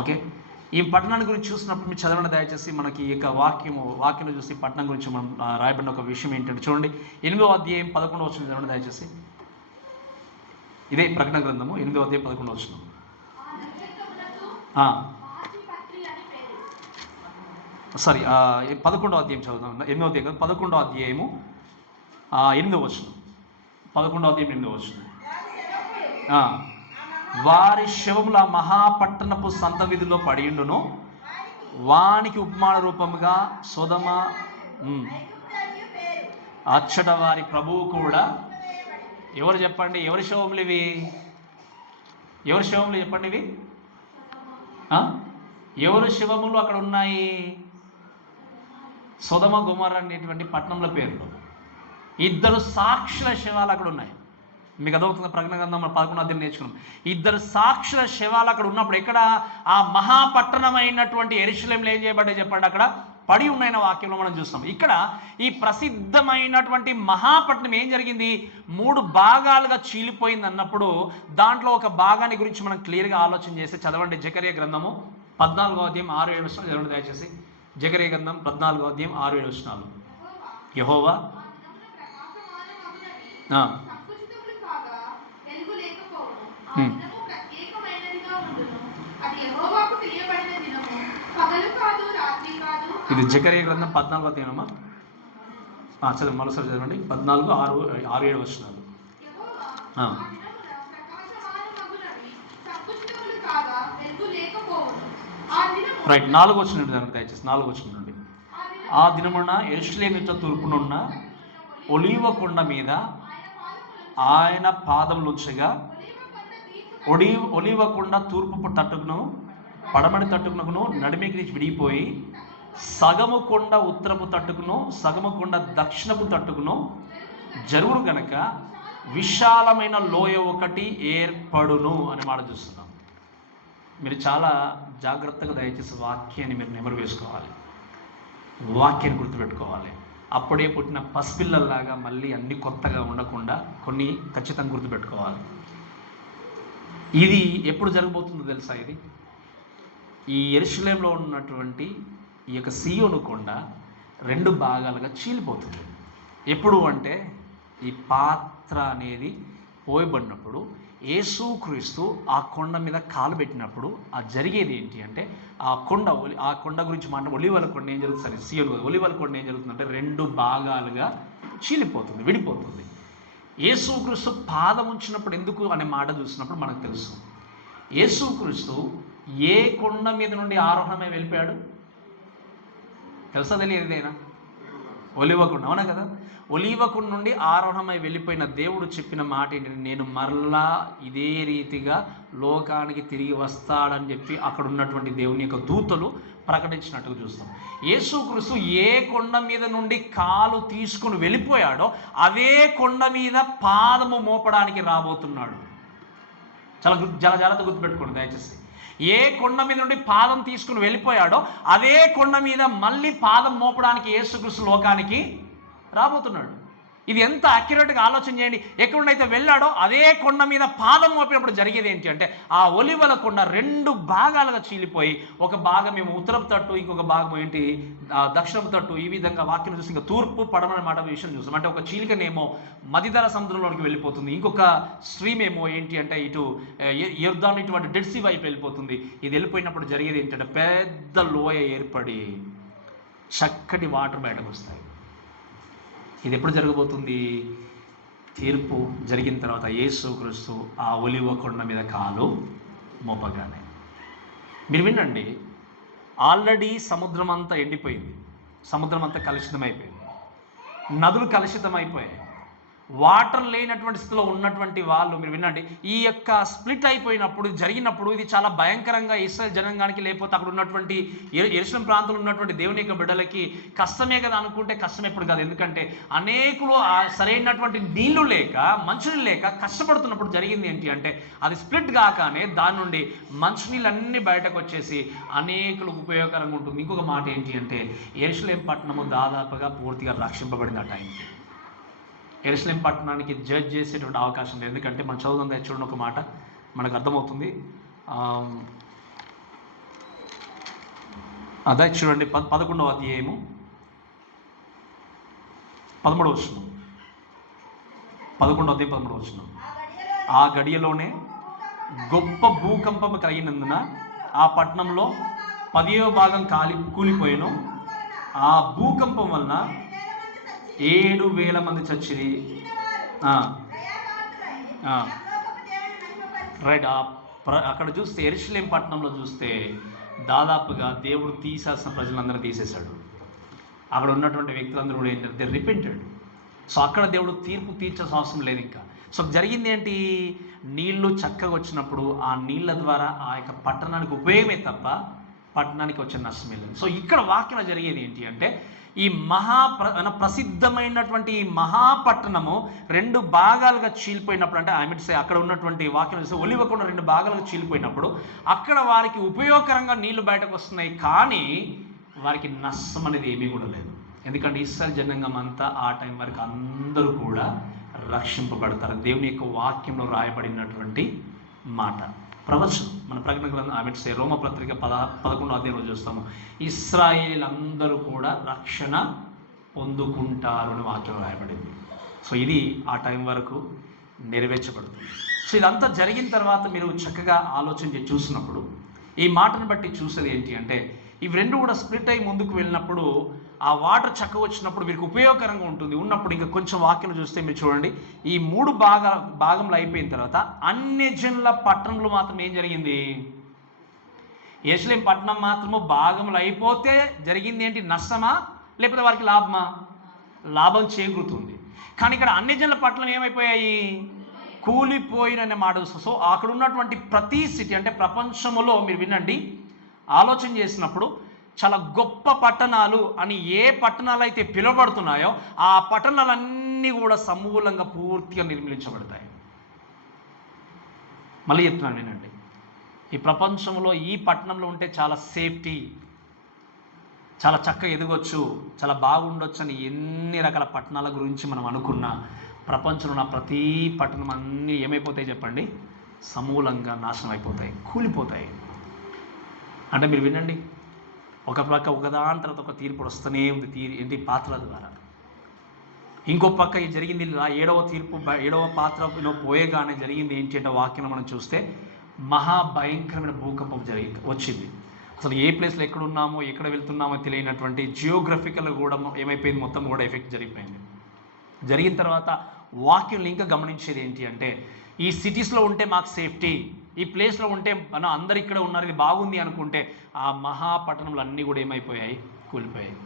ఓకే, ఈ పట్టణాన్ని గురించి చూసినప్పుడు మీరు చదవండి దయచేసి. మనకి ఈ యొక్క వాక్యంలో చూసి పట్టణం గురించి మనం రాయబడిన ఒక విషయం ఏంటంటే చూడండి, 8వ అధ్యాయం 11వ వచనం చదవండి దయచేసి. ఇదే ప్రకటన గ్రంథము 8వ అధ్యాయం 11వ వచనం. 11వ అధ్యాయం చదువుతాం. 8వ అధ్యాయం 11వ అధ్యాయము 8వ వచనం. 11వ అధ్యాయం 8వ వచనం. వారి శవముల మహాపట్టణపు సంత వీధిలో పడియుండును, వానికి ఉపమాన రూపముగా సొదమ అచ్చట వారి ప్రభువు కూడా. ఎవరు చెప్పండి, ఎవరి శవములు ఇవి? ఎవరి శవములు చెప్పండి ఇవి? ఎవరు శవములు అక్కడ ఉన్నాయి? సొదమ గుమర అనేటువంటి పట్టణంల పేర్లు. 2 సాక్షుల శవాలు అక్కడ ఉన్నాయి. మీకు అదవుతుంది. ప్రకటన గ్రంథం 11వ అధ్యాయం నేర్చుకున్నాం. 2 సాక్షుల శవాలు అక్కడ ఉన్నప్పుడు ఎక్కడ? ఆ మహాపట్టణమైనటువంటి యెరూషలేములో ఏం చేయబడ్డాయి చెప్పండి? అక్కడ పడి ఉన్నాయన్న వాక్యంలో మనం చూస్తాం. ఇక్కడ ఈ ప్రసిద్ధమైనటువంటి మహాపట్నం ఏం జరిగింది? 3 భాగాలుగా చీలిపోయింది అన్నప్పుడు దాంట్లో ఒక భాగాన్ని గురించి మనం క్లియర్గా ఆలోచన చేస్తే చదవండి. జకరియా గ్రంథము 14వ అధ్యాయం 6-7 వచనాలు చదవండి దయచేసి. జకరియా గ్రంథం 14వ అధ్యాయం 6-7 వచనాలు. యెహోవా ఇది జకరియా గ్రంథం 14వ అధ్యాయమా? చదవండి, మరోసారి చదవండి. 14, 6-7 వచనాలు. రైట్. 4వ వచనం నుండి దయచేసి. 4వ వచనం నుండి. ఆ దినమున యెరూషలేము యొక్క తూర్పునున్న ఒలీవ కొండ మీద ఆయన పాదములుంచగా ఒలీవ కొండ తూర్పు తట్టుకును పడమటి తట్టుకునకును నడిమికి విడిపోయి సగము కొండ ఉత్తరపు తట్టుకును సగము కొండ దక్షిణపు తట్టుకును జరుగును గనక విశాలమైన లోయ ఒకటి ఏర్పడును అని మాట చూస్తున్నాం. మీరు చాలా జాగ్రత్తగా దయచేసి వాక్యాన్ని మీరు నెమరు వేసుకోవాలి, వాక్యాన్ని గుర్తుపెట్టుకోవాలి. అప్పుడే పుట్టిన పసిపిల్లల్లాగా మళ్ళీ అన్ని కొత్తగా ఉండకుండా కొన్ని ఖచ్చితంగా గుర్తుపెట్టుకోవాలి. ఇది ఎప్పుడు జరగబోతుందో తెలుసా? ఇది ఈ యెరూషలేములో ఉన్నటువంటి ఈ యొక్క సీయోను కొండ 2 భాగాలుగా చీలిపోతుంది. ఎప్పుడు అంటే ఈ పాత్ర అనేది పోయబడినప్పుడు యేసుక్రీస్తు ఆ కొండ మీద కాలు పెట్టినప్పుడు ఆ జరిగేది ఏంటి అంటే ఆ కొండ గురించి ఒలీవల కొండ ఏం జరుగుతుంది? సీయోను ఒలీవల కొండ ఏం జరుగుతుందంటే 2 భాగాలుగా చీలిపోతుంది, విడిపోతుంది. యేసుక్రీస్తు పాదం ఉంచినప్పుడు ఎందుకు అనే మాట చూసినప్పుడు మనకు తెలుసు. యేసుక్రీస్తు ఏ కొండ మీద నుండి ఆరోహణమై వెళ్ళిపోయాడు తెలుసా? తెలియదు ఏదైనా? ఒలీవ కొండ, అవునా కదా? ఒలీవ కొండ నుండి ఆరోహణమై వెళ్ళిపోయిన దేవుడు చెప్పిన మాట ఏంటంటే నేను మరలా ఇదే రీతిగా లోకానికి తిరిగి వస్తాడని చెప్పి అక్కడ ఉన్నటువంటి దేవుని యొక్క దూతలు ప్రకటించినట్టుగా చూస్తాం. యేసుక్రీస్తు ఏ కొండ మీద నుండి కాలు తీసుకుని వెళ్ళిపోయాడో అదే కొండ మీద పాదము మోపడానికి రాబోతున్నాడు. చాలా జాగ్రత్తగా గుర్తుపెట్టుకోండి దయచేసి. ఏ కొండ మీద నుండి పాదం తీసుకుని వెళ్ళిపోయాడో అదే కొండ మీద మళ్ళీ పాదం మోపడానికి యేసుక్రీస్తు లోకానికి రాబోతున్నాడు. ఇది ఎంత అక్యురేట్గా ఆలోచన చేయండి. ఎక్కడైతే వెళ్ళాడో అదే కొండ మీద పాదం మోపినప్పుడు జరిగేది ఏంటి అంటే ఆ ఒలివల కొండ 2 భాగాలుగా చీలిపోయి ఒక భాగం ఏమో ఉత్తరపు తట్టు, ఇంకొక భాగం ఏంటి దక్షిణపు తట్టు. ఈ విధంగా వాక్యం చూసి ఇంకా తూర్పు పడమని మాట విషయం చూస్తాం. అంటే ఒక చీలికనేమో మధ్యధర సముద్రంలోకి వెళ్ళిపోతుంది, ఇంకొక స్ట్రీమ్ ఏమో ఏంటి అంటే ఇటు యొర్దాను ఇటువంటి డెడ్ సీ వైపు వెళ్ళిపోతుంది. ఇది వెళ్ళిపోయినప్పుడు జరిగేది ఏంటంటే పెద్ద లోయ ఏర్పడి చక్కటి వాటర్ బయటకు వస్తాయి. ఇది ఎప్పుడు జరగబోతుంది? తీర్పు జరిగిన తర్వాత యేసుక్రీస్తు ఆ ఒలివ కొండ మీద కాలు మోపగానే. మీరు వినండి, ఆల్రెడీ సముద్రం అంతా ఎండిపోయింది, సముద్రం అంతా కలుషితమైపోయింది, నదులు కలుషితమైపోయాయి. వాటర్ లేనటువంటి స్థితిలో ఉన్నటువంటి వాళ్ళు మీరు వినండి, ఈ యొక్క స్ప్లిట్ అయిపోయినప్పుడు జరిగినప్పుడు ఇది చాలా భయంకరంగా ఇశ్రాయేల్ జనాంగానికి లేకపోతే అక్కడ ఉన్నటువంటి యెరూషలేము ప్రాంతంలో ఉన్నటువంటి దేవుని యొక్క బిడ్డలకి కష్టమే కదా అనుకుంటే కష్టం ఎప్పుడు కాదు. ఎందుకంటే అనేకులు సరైనటువంటి నీళ్లు లేక మంచునీళ్ళు లేక కష్టపడుతున్నప్పుడు జరిగింది ఏంటి అంటే అది స్ప్లిట్ కాగానే దాని నుండి మంచునీళ్ళన్నీ బయటకు వచ్చేసి అనేకులకు ఉపయోగకరంగా ఉంటుంది. ఇంకొక మాట ఏంటి అంటే యెరూషలేము పట్టణము దాదాపుగా పూర్తిగా రక్షింపబడింది. ఆ టైంకి యెరూషలేము పట్టణానికి జడ్జ్ చేసేటువంటి అవకాశం లేదు. ఎందుకంటే మనం చదువుతుంది చూడండి, ఒక మాట మనకు అర్థమవుతుంది. అదే చూడండి 11వ అధ్యాయము 13వ వచనం. 11వ అధ్యాయం 13వ వచనం. ఆ గడియలోనే గొప్ప భూకంపం కలిగినందున ఆ పట్టణంలో 10వ భాగం కూలిపోయాను. ఆ భూకంపం వలన 7,000 మంది చచ్చిరి. రైట్. అక్కడ చూస్తే యెరూషలేం పట్టణంలో చూస్తే దాదాపుగా దేవుడు తీసేసిన ప్రజలందరూ తీసేశాడు. అక్కడ ఉన్నటువంటి వ్యక్తులందరూ కూడా ఏంటంటే రిపెంటెడ్. సో అక్కడ దేవుడు తీర్పు తీర్చాల్సిన అవసరం లేదు ఇంకా. సో జరిగింది ఏంటి, నీళ్లు చక్కగా వచ్చినప్పుడు ఆ నీళ్ళ ద్వారా ఆ యొక్క పట్టణానికి ఉపయోగమే తప్ప పట్టణానికి వచ్చే నష్టమే లేదు. సో ఇక్కడ వాక్యంలో జరిగేది ఏంటి అంటే, ఈ ప్రసిద్ధమైనటువంటి ఈ మహాపట్టణము 2 భాగాలుగా చీలిపోయినప్పుడు, అంటే ఐ మీన్ సే అక్కడ ఉన్నటువంటి వాక్యం ఒలివ కొండ 2 భాగాలుగా చీలిపోయినప్పుడు అక్కడ వారికి ఉపయోగకరంగా నీళ్లు బయటకు వస్తున్నాయి, కానీ వారికి నష్టం అనేది ఏమీ కూడా లేదు. ఎందుకంటే ఇశ్రాయేలు జనాంగం అంతా ఆ టైం వరకు అందరూ కూడా రక్షింపబడతారు. దేవుని యొక్క వాక్యంలో రాయబడినటువంటి మాట, ప్రవచనం. మన ప్రకటన గ్రంథం ఐ మీన్ సే రోమపత్రిక 11వ అధ్యాయంలో చూస్తాము, ఇశ్రాయేలీలందరూ కూడా రక్షణ పొందుకుంటారు అని వాక్యం రాయబడింది. సో ఇది ఆ టైం వరకు నెరవేర్చబడుతుంది. సో ఇదంతా జరిగిన తర్వాత మీరు చక్కగా ఆలోచించి చూసినప్పుడు ఈ మాటను బట్టి చూసేది ఏంటి అంటే, ఇవి 2 కూడా స్ప్లిట్ అయ్యి ముందుకు వెళ్ళినప్పుడు ఆ వాటర్ చక్కగా వచ్చినప్పుడు వీరికి ఉపయోగకరంగా ఉంటుంది. ఉన్నప్పుడు ఇంకా కొంచెం వాక్యం చూస్తే మీరు చూడండి, ఈ 3 భాగంలో అయిపోయిన తర్వాత అన్యజనుల పట్టణంలో మాత్రం ఏం జరిగింది, యెరూషలేం పట్టణం మాత్రము భాగంలో అయిపోతే జరిగింది ఏంటి, నష్టమా లేకపోతే వారికి లాభమా? లాభం చేకూరుతుంది. కానీ ఇక్కడ అన్యజనుల పట్టణం ఏమైపోయాయి, కూలిపోయిన మాట. సో అక్కడ ఉన్నటువంటి ప్రతి సిటీ, అంటే ప్రపంచంలో మీరు వినండి, ఆలోచన చేసినప్పుడు చాలా గొప్ప పట్టణాలు అని ఏ పట్టణాలు అయితే పిలువబడుతున్నాయో ఆ పట్టణాలన్నీ కూడా సమూలంగా పూర్తిగా నిర్మించబడతాయి. మళ్ళీ చెప్తున్నాను వినండి, ఈ ప్రపంచంలో ఈ పట్టణంలో ఉంటే చాలా సేఫ్టీ, చాలా చక్కగా ఎదగొచ్చు, చాలా బాగుండొచ్చు అని ఎన్ని రకాల పట్టణాల గురించి మనం అనుకున్నా ప్రపంచంలో ఉన్న ప్రతి పట్టణం అన్నీ ఏమైపోతాయి చెప్పండి, సమూలంగా నాశనం అయిపోతాయి, కూలిపోతాయి. అంటే మీరు వినండి, ఒక పక్క ఒకదాని తర్వాత ఒక తీర్పు వస్తూనే ఉంది, ఏంటి పాత్రల ద్వారా. ఇంకో పక్క ఇది జరిగింది 7వ పాత్ర పోయేగానే జరిగింది ఏంటి అంటే వాక్యం మనం చూస్తే మహాభయంకరమైన భూకంపం వచ్చింది. అసలు ఏ ప్లేస్లో ఎక్కడ ఉన్నామో ఎక్కడ వెళ్తున్నామో తెలియనటువంటి జియోగ్రఫికల్ కూడా ఏమైపోయింది, మొత్తం కూడా ఎఫెక్ట్ జరిగిపోయింది. జరిగిన తర్వాత వాక్యం ఇంకా గమనించేది ఏంటి అంటే, ఈ సిటీస్లో ఉంటే మాకు సేఫ్టీ, ఈ ప్లేస్లో ఉంటే మనం అందరు ఇక్కడ ఉన్నారు, ఇది బాగుంది అనుకుంటే ఆ మహాపట్టణంలో అన్నీ కూడా ఏమైపోయాయి, కూలిపోయాయి.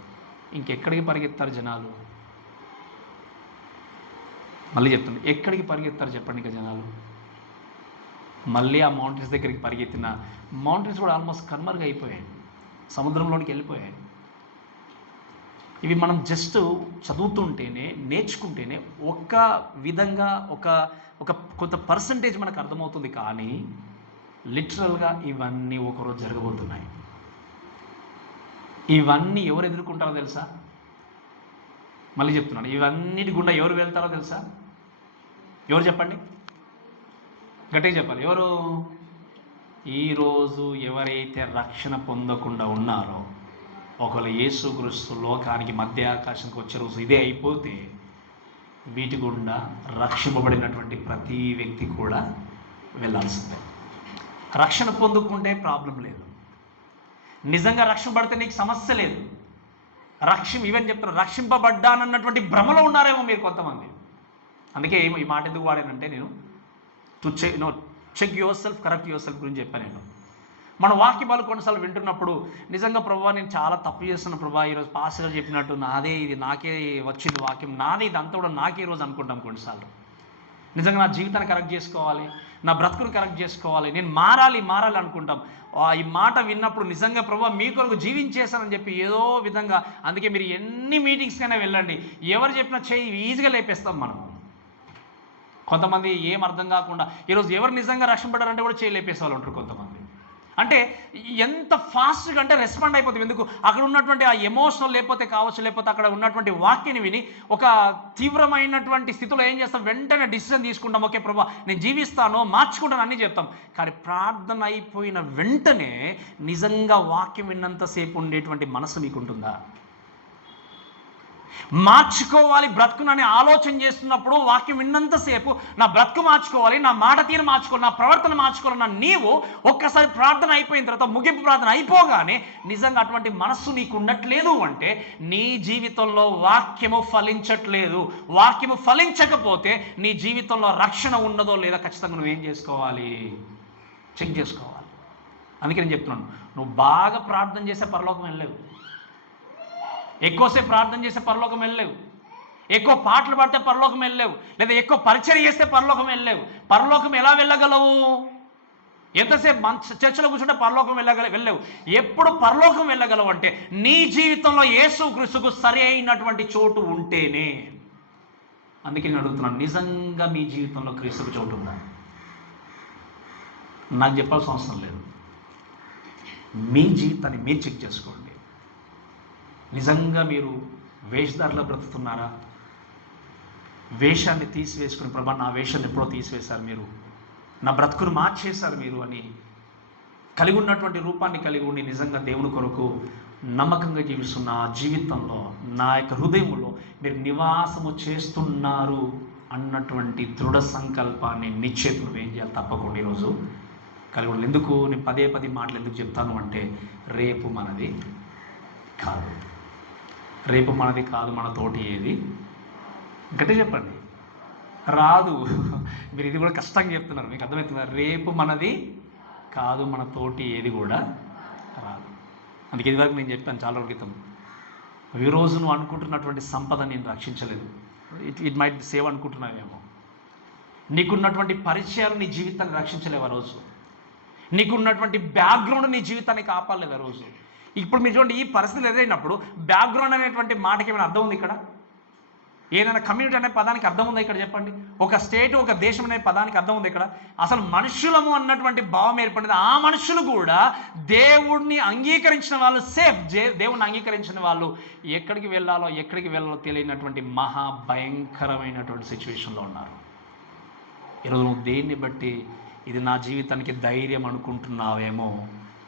ఇంకెక్కడికి పరిగెత్తారు జనాలు? మళ్ళీ చెప్తుంది, ఎక్కడికి పరిగెత్తారు చెప్పండి ఇంకా జనాలు? మళ్ళీ ఆ మౌంటైన్స్ దగ్గరికి పరిగెత్తిన మౌంటైన్స్ కూడా ఆల్మోస్ట్ కన్మరుగా అయిపోయాయి, సముద్రంలోనికి వెళ్ళిపోయాయి. ఇవి మనం జస్ట్ చదువుతుంటేనే నేర్చుకుంటేనే ఒక విధంగా ఒక కొంత పర్సంటేజ్ మనకు అర్థమవుతుంది, కానీ లిటరల్గా ఇవన్నీ ఒకరోజు జరగబోతున్నాయి. ఇవన్నీ ఎవరు ఎదుర్కొంటారో తెలుసా? మళ్ళీ చెప్తున్నాను, ఇవన్నిటి గుండా ఎవరు వెళ్తారో తెలుసా? ఎవరు చెప్పండి, గట్టిగా చెప్పాలి, ఎవరు? ఈరోజు ఎవరైతే రక్షణ పొందకుండా ఉన్నారో, ఒకవేళ యేసుక్రీస్తు లోకానికి మధ్య ఆకాశానికి వచ్చే రోజు ఇదే అయిపోతే వీటి గుండా రక్షింపబడినటువంటి ప్రతి వ్యక్తి కూడా వెళ్ళాల్సిందే. రక్షణ పొందుకుంటే ప్రాబ్లం లేదు, నిజంగా రక్షింపబడితే నీకు సమస్య లేదు. ఈవెన్ చెప్తున్నారు, రక్షింపబడ్డానన్నటువంటి భ్రమలో ఉన్నారేమో మీరు కొంతమంది. అందుకే ఈ మాట ఎందుకు వాడానంటే, నేను check yourself, correct yourself గురించి చెప్పాను. నేను మన వాక్యాలు కొన్నిసార్లు వింటున్నప్పుడు నిజంగా ప్రభా నేను చాలా తప్పు చేస్తున్నా ప్రభా, ఈరోజు పాస్టర్ చెప్పినట్టు నాదే ఇది, నాకే వచ్చింది వాక్యం, నాదే ఇది అంతా కూడా నాకే ఈరోజు అనుకుంటాం కొన్నిసార్లు. నిజంగా నా జీవితాన్ని కరెక్ట్ చేసుకోవాలి, నా బ్రతుకును కరెక్ట్ చేసుకోవాలి, నేను మారాలి అనుకుంటాం. ఈ మాట విన్నప్పుడు నిజంగా ప్రభా మీ కొరకు జీవించేశానని చెప్పి ఏదో విధంగా, అందుకే మీరు ఎన్ని మీటింగ్స్కైనా వెళ్ళండి, ఎవరు చెప్పినా చేయి ఈజీగా లేపేస్తాం మనం. కొంతమంది ఏం అర్థం కాకుండా ఈరోజు ఎవరు నిజంగా రక్షింపడారంటే కూడా చేయి లేపేసే వాళ్ళు ఉంటారు కొంతమంది. అంటే ఎంత ఫాస్ట్గా అంటే రెస్పాండ్ అయిపోతుంది. ఎందుకు? అక్కడ ఉన్నటువంటి ఆ ఎమోషనల్ లేకపోతే అక్కడ ఉన్నటువంటి వాక్యాన్ని విని ఒక తీవ్రమైనటువంటి స్థితిలో ఏం చేస్తాం, వెంటనే డిసిజన్ తీసుకుంటాం. ఓకే ప్రభా, నేను జీవిస్తాను, మార్చుకుంటాను అన్నీ చెప్తాం. కానీ ప్రార్థన అయిపోయిన వెంటనే నిజంగా వాక్యం విన్నంతసేపు ఉండేటువంటి మనసు మీకుంటుందా? మార్చుకోవాలి బ్రతుకునని ఆలోచన చేస్తున్నప్పుడు వాక్యం విన్నంతసేపు నా బ్రతుకు మార్చుకోవాలి, నా మాట తీరు మార్చుకోవాలి, నా ప్రవర్తన మార్చుకోవాలన్న నీవు ఒక్కసారి ప్రార్థన అయిపోయిన తర్వాత, ముగింపు ప్రార్థన అయిపోగానే నిజంగా అటువంటి మనస్సు నీకు ఉండట్లేదు అంటే నీ జీవితంలో వాక్యము ఫలించట్లేదు. వాక్యము ఫలించకపోతే నీ జీవితంలో రక్షణ ఉన్నదో లేదా ఖచ్చితంగా నువ్వేం చేసుకోవాలి? చెక్ చేసుకోవాలి. అందుకే నేను చెప్తున్నాను, నువ్వు బాగా ప్రార్థన చేసే పరలోకం వెళ్ళలేవు, ఎక్కువసేపు ప్రార్థన చేస్తే పరలోకం వెళ్ళలేవు, ఎక్కువ పాటలు పాడితే పరలోకం వెళ్ళలేవు, లేదా ఎక్కువ పరిచయం చేస్తే పరలోకం వెళ్ళలేవు. పరలోకం ఎలా వెళ్ళగలవు? ఎంతసేపు చర్చలో కూర్చుంటే పరలోకం వెళ్ళలేవు. ఎప్పుడు పరలోకం వెళ్ళగలవు అంటే నీ జీవితంలో యేసుక్రీస్తుకు సరి అయినటువంటి చోటు ఉంటేనే. అందుకే నేను అడుగుతున్నాను, నిజంగా మీ జీవితంలో క్రీస్తుకు చోటు ఉందా? నాకు చెప్పాల్సిన అవసరం లేదు. మీ జీవితాన్ని మీరు చెక్ చేసుకోండి. నిజంగా మీరు వేషధారలో బ్రతుకుతున్నారా? వేషాన్ని తీసివేసుకుని ప్రభా, నా వేషాన్ని ఎప్పుడో తీసివేశారు మీరు, నా బ్రతుకును మార్చేశారు మీరు అని కలిగి ఉన్నటువంటి రూపాన్ని కలిగి ఉండి నిజంగా దేవుని కొరకు నమ్మకంగా జీవిస్తున్న ఆ జీవితంలో నా యొక్క హృదయంలో మీరు నివాసము చేస్తున్నారు అన్నటువంటి దృఢ సంకల్పాన్ని నిశ్చయితం ఏం చేయాలి? తప్పకుండా ఈరోజు కలిగి ఉండాలి. ఎందుకు నేను పదే మాటలు ఎందుకు చెప్తాను అంటే, రేపు మనది కాదు, రేపు మనది కాదు, మన తోటి ఏది గట్టి చెప్పండి, రాదు. మీరు ఇది కూడా కష్టంగా చెప్తున్నారు, మీకు అర్థమవుతున్నారు. రేపు మనది కాదు, మన తోటి ఏది కూడా రాదు. అందుకే ఇది వరకు నేను చెప్పాను చాలా రోజుల క్రితం, ఈరోజు నువ్వు అనుకుంటున్నటువంటి సంపద నేను రక్షించలేదు, ఇట్ మైట్ సేవ్ అనుకుంటున్నావేమో. నీకున్నటువంటి పరిచయాలు నీ జీవితాన్ని రక్షించలేవు ఆ రోజు. నీకున్నటువంటి బ్యాక్గ్రౌండ్ నీ జీవితాన్ని కాపాడలేదు ఆ రోజు. ఇప్పుడు మీరు చూడండి, ఈ పరిస్థితులు ఎదురైనప్పుడు బ్యాక్గ్రౌండ్ అనేటువంటి మాటకి ఏమైనా అర్థం ఉంది ఇక్కడ? ఏదైనా కమ్యూనిటీ అనే పదానికి అర్థం ఉందా ఇక్కడ? చెప్పండి. ఒక స్టేట్, ఒక దేశం అనే పదానికి అర్థం ఉంది ఇక్కడ? అసలు మనుషులము అన్నటువంటి భావం ఏర్పడింది. ఆ మనుషులు కూడా దేవుడిని అంగీకరించిన వాళ్ళు సేఫ్, దేవుడిని అంగీకరించిన వాళ్ళు ఎక్కడికి వెళ్ళాలో తెలియనటువంటి మహా భయంకరమైనటువంటి సిచ్యువేషన్లో ఉన్నారు. ఈరోజు నువ్వు దేన్ని బట్టి ఇది నా జీవితానికి ధైర్యం అనుకుంటున్నావేమో,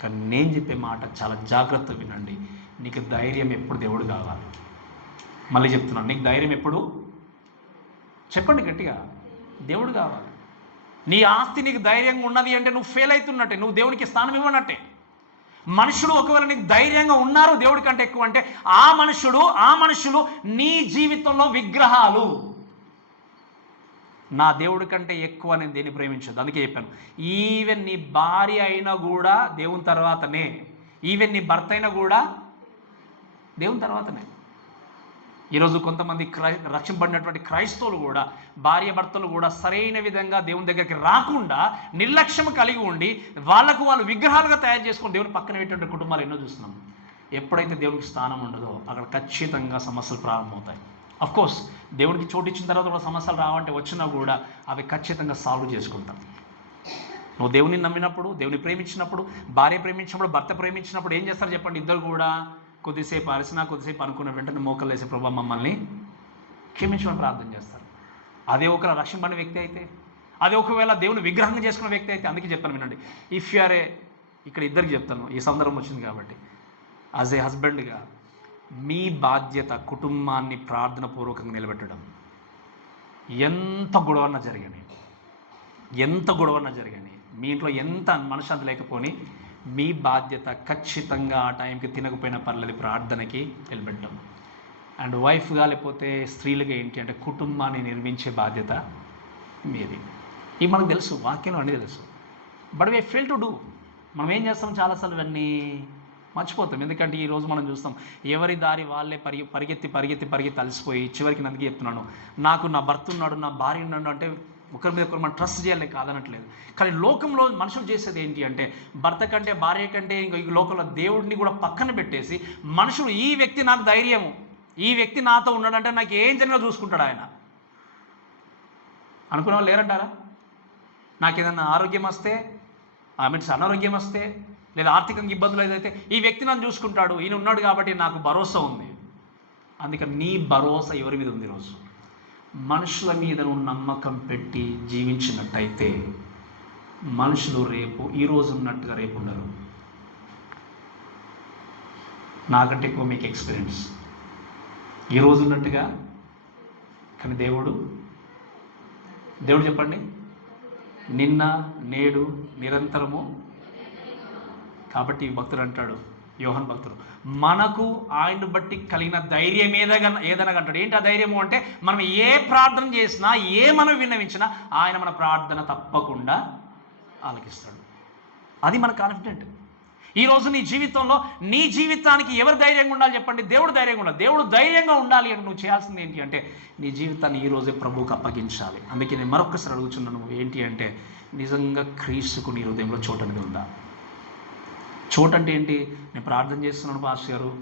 కానీ నేను చెప్పే మాట చాలా జాగ్రత్త వినండి. నీకు ధైర్యం ఎప్పుడు దేవుడు కావాలి. మళ్ళీ చెప్తున్నాను, నీకు ధైర్యం ఎప్పుడు? చెప్పండి గట్టిగా, దేవుడు కావాలి. నీ ఆస్తి నీకు ధైర్యంగా ఉన్నది అంటే నువ్వు ఫెయిల్ అవుతున్నట్టే, నువ్వు దేవునికి స్థానం ఇవ్వనట్టే. మనుషులు ఒకవేళ నీకు ధైర్యంగా ఉన్నారు దేవుడి కంటే ఎక్కువ అంటే ఆ మనుషులు నీ జీవితంలో విగ్రహాలు. నా దేవుడి కంటే ఎక్కువ నేను దేన్ని ప్రేమించదు. అందుకే చెప్పాను, ఈవెన్ నీ భార్య అయినా కూడా దేవుని తర్వాతనే, ఈవెన్ నీ భర్త అయినా కూడా దేవుని తర్వాతనే. ఈరోజు కొంతమంది రక్షింపబడినటువంటి క్రైస్తవులు కూడా, భార్య భర్తలు కూడా సరైన విధంగా దేవుని దగ్గరికి రాకుండా నిర్లక్ష్యం కలిగి ఉండి వాళ్ళకు వాళ్ళు విగ్రహాలుగా తయారు చేసుకొని దేవుని పక్కన పెట్టేటువంటి కుటుంబాలు ఎన్నో చూస్తున్నాం. ఎప్పుడైతే దేవునికి స్థానం ఉండదో అక్కడ ఖచ్చితంగా సమస్యలు ప్రారంభమవుతాయి. అఫ్కోర్స్ దేవుడికి చోటు ఇచ్చిన తర్వాత కూడా సమస్యలు రావంటే వచ్చినా కూడా అవి ఖచ్చితంగా సాల్వ్ చేసుకుంటాం. నువ్వు దేవుని నమ్మినప్పుడు, దేవుని ప్రేమించినప్పుడు, భార్య ప్రేమించినప్పుడు, భర్త ప్రేమించినప్పుడు ఏం చేస్తారు చెప్పండి? ఇద్దరు కూడా కొద్దిసేపు అరిసినా, కొద్దిసేపు అనుకున్న వెంటనే మోకలు వేసే ప్రభా మమ్మల్ని క్షమించమని ప్రార్థన చేస్తారు. అదే ఒక రక్షింపబడిన వ్యక్తి అయితే, అదే ఒకవేళ దేవుని విగ్రహంగా చేసుకున్న వ్యక్తి అయితే, అందుకే చెప్పాను వినండి, ఇఫ్ యు ఆర్ ఏ, ఇక్కడ ఇద్దరికి చెప్తాను, ఈ సందర్భం వచ్చింది కాబట్టి, యాజ్ ఏ హస్బెండ్గా మీ బాధ్యత కుటుంబాన్ని ప్రార్థన పూర్వకంగా నిలబెట్టడం. ఎంత గొడవన్నా జరగని, మీ ఇంట్లో ఎంత మనశ్శాంతి లేకపోని మీ బాధ్యత ఖచ్చితంగా ఆ టైంకి తినకపోయినా పర్లేదు ప్రార్థనకి నిలబెట్టడం. అండ్ వైఫ్గా లేకపోతే స్త్రీలుగా ఏంటి అంటే కుటుంబాన్ని నిర్మించే బాధ్యత మీది. ఇవి మనకు తెలుసు, వాక్యంలో అన్నీ తెలుసు. But we fail to do. మనం ఏం చేస్తాం, చాలాసార్లు ఇవన్నీ మర్చిపోతాం. ఎందుకంటే ఈరోజు మనం చూస్తాం, ఎవరి దారి వాళ్ళే పరిగెత్తి అలసిపోయి చివరికి నదికి చెప్తున్నాను, నాకు నా భర్త ఉన్నాడు, నా భార్య ఉన్నాడు అంటే ఒకరి మీద ఒకరు మనం ట్రస్ట్ చేయాలి, కాదనట్లేదు. కానీ లోకంలో మనుషులు చేసేది ఏంటి అంటే భర్త కంటే భార్య కంటే ఇంకా ఈ లోకంలో దేవుడిని కూడా పక్కన పెట్టేసి మనుషులు, ఈ వ్యక్తి నాకు ధైర్యము, ఈ వ్యక్తి నాతో ఉన్నాడంటే నాకు ఏం జరిగినా చూసుకుంటాడు ఆయన అనుకునే వాళ్ళు లేరంటారా? నాకు ఏదన్నా ఆరోగ్యం వస్తే మీన్స్ అనారోగ్యం వస్తే లేదా ఆర్థికంగా ఇబ్బందులు ఏదైతే ఈ వ్యక్తి నన్ను చూసుకుంటాడు, ఈయన ఉన్నాడు కాబట్టి నాకు భరోసా ఉంది. అందుకని నీ భరోసా ఎవరి మీద ఉంది? ఈరోజు మనుషుల మీద నువ్వు నమ్మకం పెట్టి జీవించినట్టయితే మనుషులు రేపు ఈరోజు ఉన్నట్టుగా రేపు ఉండరు. నాకంటే ఎక్కువ మీకు ఎక్స్పీరియన్స్. ఈరోజు ఉన్నట్టుగా కానీ దేవుడు చెప్పండి, నిన్న నేడు నిరంతరము. కాబట్టి భక్తుడు అంటాడు, యోహాను భక్తుడు, మనకు ఆయన బట్టి కలిగిన ధైర్యం ఏదైనా అంటాడు. ఏంటి ఆ ధైర్యము అంటే, మనం ఏ ప్రార్థన చేసినా ఏ మనం విన్నవించినా ఆయన మన ప్రార్థన తప్పకుండా ఆలకిస్తాడు. అది మన కాన్ఫిడెంట్. ఈరోజు నీ జీవితంలో నీ జీవితానికి ఎవరు ధైర్యంగా ఉండాలి చెప్పండి? దేవుడు ధైర్యంగా ఉండాలి. దేవుడు ధైర్యంగా ఉండాలి అంటే నువ్వు చేయాల్సింది ఏంటి అంటే నీ జీవితాన్ని ఈరోజే ప్రభువుకు అప్పగించాలి. అందుకే నేను మరొకసారి అడుగుతున్నాను, ఏంటి అంటే నిజంగా క్రీస్తుకు నీ హృదయంలో చోటు అనేది ఉందా? చోటు అంటే ఏంటి? నేను ప్రార్థన చేస్తున్నాను పాస్టర్ గారు,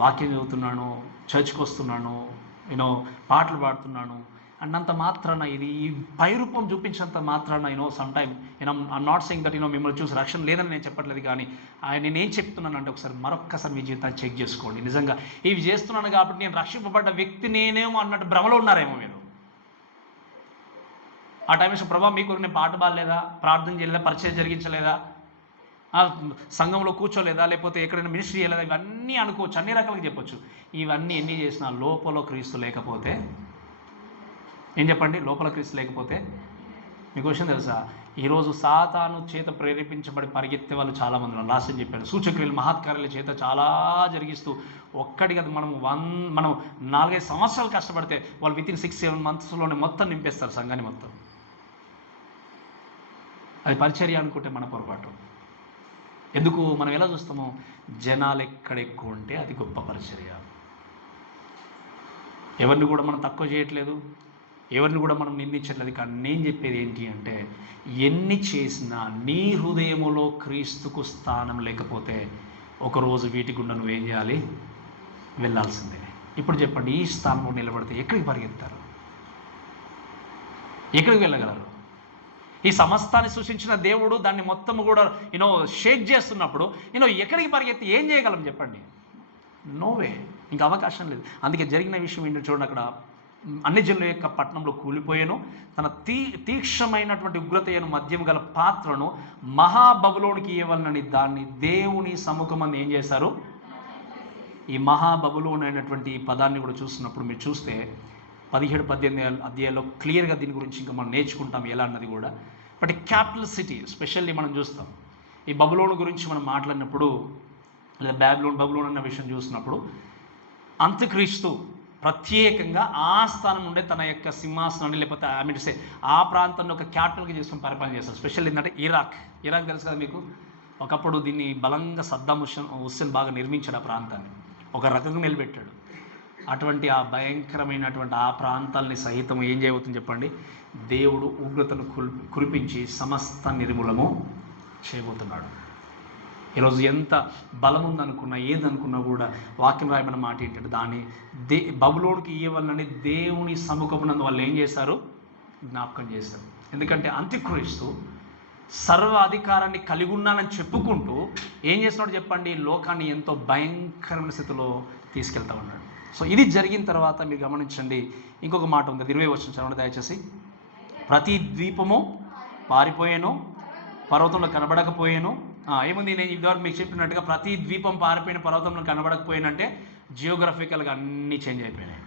వాక్యం చదువుతున్నాను, చర్చ్కి వస్తున్నాను, పాటలు పాడుతున్నాను అన్నంత మాత్రాన, ఇది ఈ పైరూపం చూపించినంత మాత్రాన some time I'm not saying that మిమ్మల్ని చూసి రక్షణ లేదని నేను చెప్పట్లేదు. కానీ నేనేం చెప్తున్నానంటే ఒకసారి మరొక్కసారి మీ జీవితాన్ని చెక్ చేసుకోండి. నిజంగా ఇవి చేస్తున్నాను కాబట్టి నేను రక్షింపబడ్డ వ్యక్తి నేనేమో అన్నట్టు భ్రమలో ఉన్నారేమో మీరు. ఆ టైం ప్రభావ మీకు నేను పాట పాడలేదా, ప్రార్థన చేయలేదా, పరిచయం జరిగించలేదా, సంఘంలో కూర్చోలేదా, లేకపోతే ఎక్కడైనా మినిస్ట్రీ చేయలేదా, ఇవన్నీ అనుకోవచ్చు, అన్ని రకాలుగా చెప్పొచ్చు. ఇవన్నీ ఎన్ని చేసినా లోపల క్రీస్తు లేకపోతే ఏం చెప్పండి? లోపల క్రీస్తు లేకపోతే మీకు విషయం తెలుసా? ఈరోజు సాతాను చేత ప్రేరేపించబడి పరిగెత్తే వాళ్ళు చాలామంది ఉన్నారు. లాస్ట్ అని చెప్పాను, సూచక్రియలు మహత్కార్యాల చేత చాలా జరిగిస్తూ ఒక్కటి కదా మనం 4-5 సంవత్సరాలు కష్టపడితే వాళ్ళు వితిన్ 6-7 monthsలోనే మొత్తం నింపేస్తారు సంఘాన్ని మొత్తం. అది పరిచర్య అనుకుంటే మన పొరపాటు. ఎందుకు మనం ఎలా చూస్తామో, జనాలు ఎక్కడ ఎక్కువ ఉంటే అది గొప్ప పరిచర్య. ఎవరిని కూడా మనం తక్కువ చేయట్లేదు, ఎవరిని కూడా మనం నిందించట్లేదు. కానీ నేను చెప్పేది ఏంటి అంటే, ఎన్ని చేసినా నీ హృదయములో క్రీస్తుకు స్థానం లేకపోతే ఒకరోజు వీటి గుండా నువ్వేం చేయాలి? వెళ్ళాల్సిందే. ఇప్పుడు చెప్పండి, ఈ స్థానంలో నిలబడితే ఎక్కడికి పరిగెత్తారు? ఎక్కడికి వెళ్ళగలరు? ఈ సమస్తాన్ని సృష్టించిన దేవుడు దాన్ని మొత్తం కూడా షేక్ చేస్తున్నప్పుడు ఎక్కడికి పరిగెత్తి ఏం చేయగలం చెప్పండి? నోవే, ఇంకా అవకాశం లేదు. అందుకే జరిగిన విషయం ఏంటో చూడండి, అక్కడ అన్ని జనుల యొక్క పట్టణంలో కూలిపోయాను, తన తీక్షమైనటువంటి ఉగ్రతయను మద్యం గల పాత్రను మహాబబులోనికి ఇవ్వాలని దాన్ని దేవుని సముఖమని ఏం చేశారు? ఈ మహాబబులోన్ అయినటువంటి ఈ పదాన్ని కూడా చూసినప్పుడు మీరు చూస్తే 17-18 అధ్యాయాల్లో క్లియర్గా దీని గురించి ఇంకా మనం నేర్చుకుంటాం ఎలా అన్నది కూడా. బట్ క్యాపిటల్ సిటీ స్పెషల్లీ మనం చూస్తాం. ఈ బబులోన్ గురించి మనం మాట్లాడినప్పుడు, లేదా బబులోన్ అన్న విషయం చూసినప్పుడు, అంత్యక్రీస్తు ప్రత్యేకంగా ఆ స్థానం నుండే తన యొక్క సింహాసనాన్ని, లేకపోతే ఆ ప్రాంతాన్ని ఒక క్యాపిటల్గా చేసుకుని పరిపాలన చేస్తారు. స్పెషల్ ఏంటంటే ఇరాక్ తెలుసు కదా మీకు. ఒకప్పుడు దీన్ని బలంగా సద్దాం హుస్సేన్ బాగా నిర్మించాడు. ఆ ప్రాంతాన్ని ఒక రకంగా నిలబెట్టాడు. అటువంటి ఆ భయంకరమైనటువంటి ఆ ప్రాంతాలని సహితం ఏం చేయబోతుంది చెప్పండి? దేవుడు ఉగ్రతను కురిపించి సమస్త నిర్మూలము చేయబోతున్నాడు. ఈరోజు ఎంత బలం ఉందనుకున్నా, ఏదనుకున్నా కూడా వాక్యం రాయబడిన మాట ఏంటంటే, దాన్ని బబులోనికి ఇవ్వాలని దేవుని సముఖమునందు వాళ్ళు ఏం చేశారు? జ్ఞాపకం చేశారు. ఎందుకంటే అంత్యక్రీస్తు సర్వ అధికారాన్ని కలిగి ఉన్నానని చెప్పుకుంటూ ఏం చేస్తున్నాడు చెప్పండి? లోకాన్ని ఎంతో భయంకరమైన స్థితిలో తీసుకెళ్తా ఉన్నాడు. సో ఇది జరిగిన తర్వాత మీరు గమనించండి, ఇంకొక మాట ఉంది, 20 వచనం చదవండి దయచేసి. ప్రతి ద్వీపము పారిపోయాను, పర్వతంలో కనబడకపోయాను. ఏముంది? నేను ఇదివరకు మీకు చెప్పినట్టుగా ప్రతి ద్వీపం పారిపోయిన, పర్వతంలో కనబడకపోయానంటే జియోగ్రఫికల్గా అన్నీ చేంజ్ అయిపోయినాయి.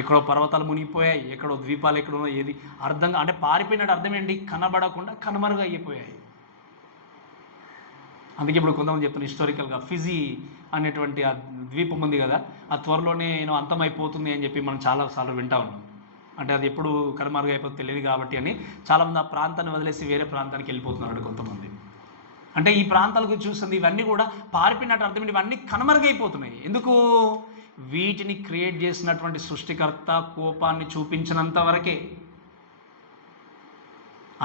ఎక్కడో పర్వతాలు మునిగిపోయాయి, ఎక్కడో ద్వీపాలు ఎక్కడో, ఏది అర్థంగా అంటే పారిపోయినట్టు అర్థం ఏంటి? కనబడకుండా కనుమరుగా అయిపోయాయి. అందుకే ఇప్పుడు కొంతమంది చెప్తున్నారు, హిస్టారికల్గా ఫిజీ అనేటువంటి ఆ ద్వీపం ఉంది కదా, ఆ త్వరలోనే అంతమైపోతుంది అని చెప్పి మనం చాలాసార్లు వింటా ఉన్నాం. అంటే అది ఎప్పుడు కనుమరుగా అయిపోతుంది తెలియదు కాబట్టి అని చాలామంది ఆ ప్రాంతాన్ని వదిలేసి వేరే ప్రాంతానికి వెళ్ళిపోతున్నారు కొంతమంది. అంటే ఈ ప్రాంతాల గురించి చూస్తుంది, ఇవన్నీ కూడా పారిపోయినట్టు అర్థం, ఇవన్నీ కనుమరుగైపోతున్నాయి. ఎందుకు? వీటిని క్రియేట్ చేసినటువంటి సృష్టికర్త కోపాన్ని చూపించినంత వరకే.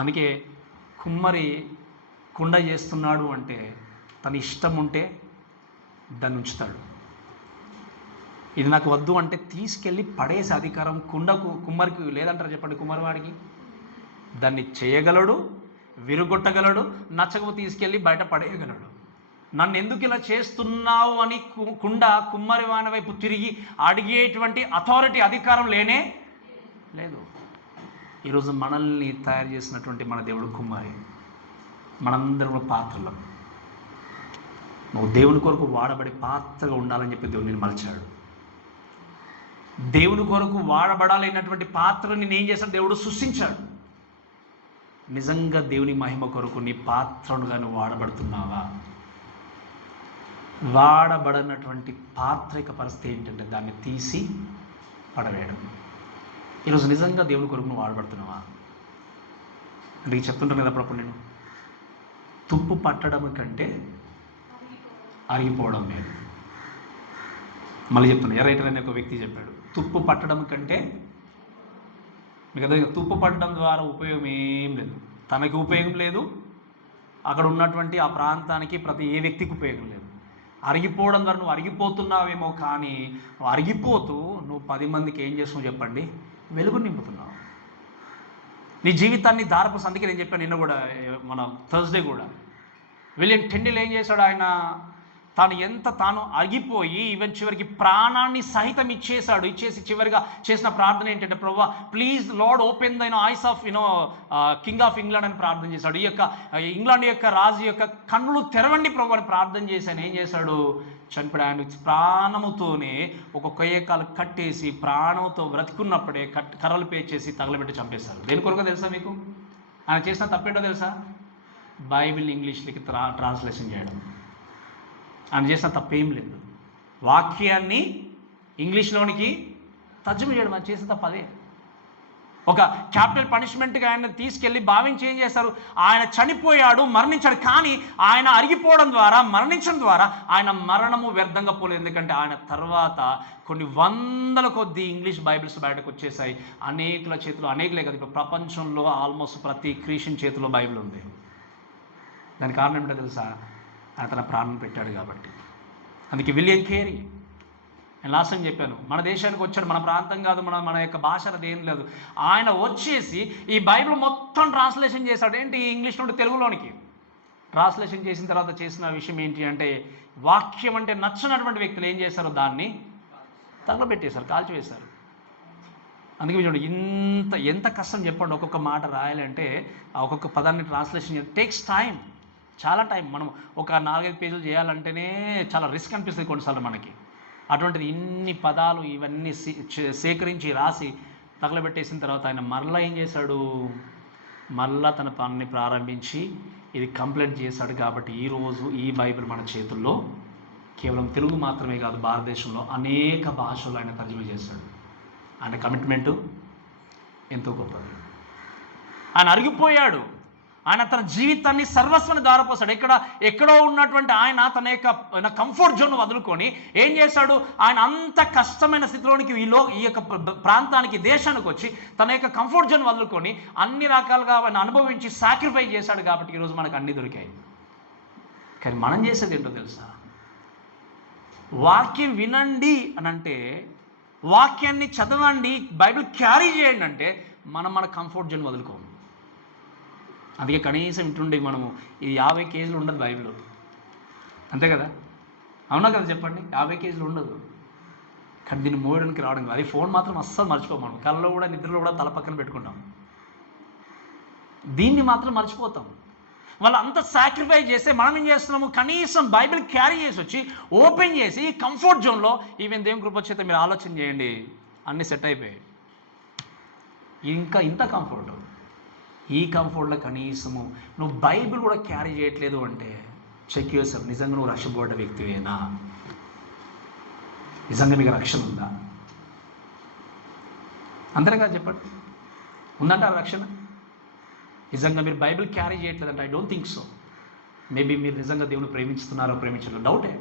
అందుకే కుమ్మరి కుండ చేస్తున్నాడు అంటే తన ఇష్టం ఉంటే దాన్ని ఉంచుతాడు. ఇది నాకు వద్దు అంటే తీసుకెళ్ళి పడేసే అధికారం కుమ్మరికి లేదంటారు చెప్పండి? కుమ్మరివాడికి దాన్ని చేయగలడు, విరుగొట్టగలడు, నచ్చకపోతే తీసుకెళ్ళి బయట పడేయగలడు. నన్ను ఎందుకు ఇలా చేస్తున్నావు అని కుమ్మరి వాని వైపు తిరిగి అడిగేటువంటి అథారిటీ, అధికారం లేనే లేదు. ఈరోజు మనల్ని తయారు చేసినటువంటి మన దేవుడు కుమ్మరి, మనందరం పాత్రలు. నువ్వు దేవుని కొరకు వాడబడి పాత్రగా ఉండాలని చెప్పి దేవుడు నేను మలిచాడు. దేవుని కొరకు వాడబడాలైనటువంటి పాత్రని నేను చేసిన దేవుడు సృష్టించాడు. నిజంగా దేవుని మహిమ కొరకు నీ పాత్రనుగా నువ్వు వాడబడుతున్నావా? వాడబడినటువంటి పాత్ర యొక్క పరిస్థితి ఏంటంటే దాన్ని తీసి పడవేయడం. ఈరోజు నిజంగా దేవుని కొరకు నువ్వు వాడబడుతున్నావా? అందుకే చెప్తుంటాను కదా అప్పుడప్పుడు నేను, తుప్పు పట్టడం కంటే అరిగిపోవడం లేదు. మళ్ళీ చెప్తున్నాను, ఎర్రైటర్ అనే ఒక వ్యక్తి చెప్పాడు, తుప్పు పట్టడం కంటే, మీకు అదే, తుప్పు పట్టడం ద్వారా ఉపయోగం ఏం లేదు. తనకి ఉపయోగం లేదు, అక్కడ ఉన్నటువంటి ఆ ప్రాంతానికి ప్రతి ఏ వ్యక్తికి ఉపయోగం లేదు. అరిగిపోవడం ద్వారా నువ్వు అరిగిపోతున్నావేమో, కానీ నువ్వు అరిగిపోతూ నువ్వు 10 మందికి ఏం చేస్తున్నావు చెప్పండి? వెలుగు నింపుతున్నావు. నీ జీవితాన్ని దారపు. అందుకే నేను చెప్పాను నిన్న కూడా, మన థర్స్డే కూడా, విలియం టెండిల్ ఏం చేశాడు? ఆయన తాను అరిగిపోయి ఈవెన్ చివరికి ప్రాణాన్ని సహితం ఇచ్చేసి చివరిగా చేసిన ప్రార్థన ఏంటంటే, ప్రభువా please lord open the eyes of king of England అని ప్రార్థన చేశాడు. ఈ యొక్క ఇంగ్లాండ్ యొక్క రాజు యొక్క కన్నులు తెరవండి ప్రభు అని ప్రార్థన చేశాను. ఏం చేశాడు? చనిపోయాడు. ఆయన ప్రాణముతోనే ఒక కొయ్యకాలు కట్టేసి ప్రాణంతో బ్రతికున్నప్పుడే కర్రలు పేర్చేసి తగలబెట్టి చంపేశారు. దేని కొరకు తెలుసా మీకు? ఆయన చేసిన తప్పేంటో తెలుసా? బైబిల్ ఇంగ్లీష్లోకి ట్రాన్స్లేషన్ చేయడం. ఆయన చేసిన తప్పేం లేదు. వాక్యాన్ని ఇంగ్లీష్లోనికి తర్జుమా చేయడం ఆయన చేసిన తప్ప అదే. ఒక క్యాపిటల్ పనిష్మెంట్గా ఆయన తీసుకెళ్ళి భావించి ఏం చేశారు? ఆయన చనిపోయాడు, మరణించాడు, కానీ ఆయన అరిగిపోవడం ద్వారా, మరణించడం ద్వారా ఆయన మరణము వ్యర్థంగా పోలేదు. ఎందుకంటే ఆయన తర్వాత కొన్ని వందల కొద్ది ఇంగ్లీష్ బైబిల్స్ బయటకు వచ్చేసాయి. అనేకుల చేతిలో, అనేకులే కదా, ఇప్పుడు ప్రపంచంలో ఆల్మోస్ట్ ప్రతి క్రిస్టియన్ చేతిలో బైబిల్ ఉంది. దానికి కారణం ఏంటో తెలుసా? ఆయన తన ప్రాణం పెట్టాడు కాబట్టి. అందుకే విలియం కేరీ, నేను లాస్ట్ టైం చెప్పాను, మన దేశానికి వచ్చాడు, మన ప్రాంతం కాదు, మన యొక్క భాష అది ఏం లేదు. ఆయన వచ్చేసి ఈ బైబిల్ మొత్తం ట్రాన్స్లేషన్ చేశాడు. ఏంటి? ఇంగ్లీష్ నుండి తెలుగులోనికి ట్రాన్స్లేషన్ చేసిన తర్వాత చేసిన విషయం ఏంటి అంటే, వాక్యం అంటే నచ్చినటువంటి వ్యక్తులు ఏం చేశారు? దాన్ని తగలబెట్టేశారు, కాల్చివేశారు. అందుకే చూడండి, ఎంత కష్టం చెప్పండి. ఒక్కొక్క మాట రాయాలంటే, ఒక్కొక్క పదాన్ని ట్రాన్స్లేషన్ టేక్స్ టైం, చాలా టైం. మనం ఒక 4-5 పేజీలు చేయాలంటేనే చాలా రిస్క్ అనిపిస్తుంది కొన్నిసార్లు మనకి. అటువంటిది ఇన్ని పదాలు ఇవన్నీ సేకరించి రాసి తగలబెట్టేసిన తర్వాత ఆయన మరలా ఏం చేశాడు? మరలా తన పనిని ప్రారంభించి ఇది కంప్లీట్ చేశాడు. కాబట్టి ఈరోజు ఈ బైబిల్ మన చేతుల్లో కేవలం తెలుగు మాత్రమే కాదు, భారతదేశంలో అనేక భాషల్లో ఆయన తర్జుమా చేశాడు. ఆయన కమిట్మెంటు ఎంతో గొప్పది. ఆయన అరిగిపోయాడు. ఆయన తన జీవితాన్ని సర్వస్వాన్ని దారపోసాడు. ఎక్కడో ఉన్నటువంటి ఆయన తన యొక్క కంఫర్ట్ జోన్ వదులుకొని ఏం చేశాడు? ఆయన అంత కష్టమైన స్థితిలోనికి ఈ యొక్క ప్రాంతానికి, దేశానికి వచ్చి తన యొక్క కంఫర్ట్ జోన్ వదులుకొని అన్ని రకాలుగా ఆయన అనుభవించి సాక్రిఫైస్ చేశాడు. కాబట్టి ఈరోజు మనకు అన్నీ దొరికాయి. కానీ మనం చేసేది ఏంటో తెలుసా? వాక్యం వినండి అని అంటే, వాక్యాన్ని చదవండి, బైబిల్ క్యారీ చేయండి అంటే మన కంఫర్ట్ జోన్ వదులుకోము. అందుకే కనీసం ఇంటుండే మనము ఇది 50 కేజీలు ఉండదు బైబిల్లో, అంతే కదా? అవునా కదా? చెప్పండి, 50 కేజీలు ఉండదు. కానీ దీన్ని మోయడానికి రావడం, అది ఫోన్ మాత్రం అస్సలు మర్చిపోం. మనం కళ్ళలో కూడా, నిద్రలో కూడా తల పక్కన పెట్టుకుంటాం. దీన్ని మాత్రం మర్చిపోతాం. వాళ్ళు అంత సాక్రిఫైస్ చేస్తే మనం ఏం చేస్తున్నాము? కనీసం బైబిల్ క్యారీ చేసి వచ్చి ఓపెన్ చేసి ఈ కంఫర్ట్ జోన్లో ఈవెన్ దేవుని కృప చేత మీరు ఆలోచన చేయండి, అన్నీ సెట్ అయిపోయాయి. ఇంకా ఇంత కంఫర్ట్, ఈ కంఫర్ట్లో కనీసము నువ్వు బైబిల్ కూడా క్యారీ చేయట్లేదు అంటే చెక్ యువర్. నిజంగా నువ్వు రక్షబడ్డ వ్యక్తివేనా? నిజంగా మీకు రక్షణ ఉందా? అందరే కదా చెప్పండి, ఉందంటే ఆ రక్షణ? నిజంగా మీరు బైబిల్ క్యారీ చేయట్లేదంటే I don't think so. Maybe మీరు నిజంగా దేవుని ప్రేమిస్తున్నారో ప్రేమించడం డౌటే,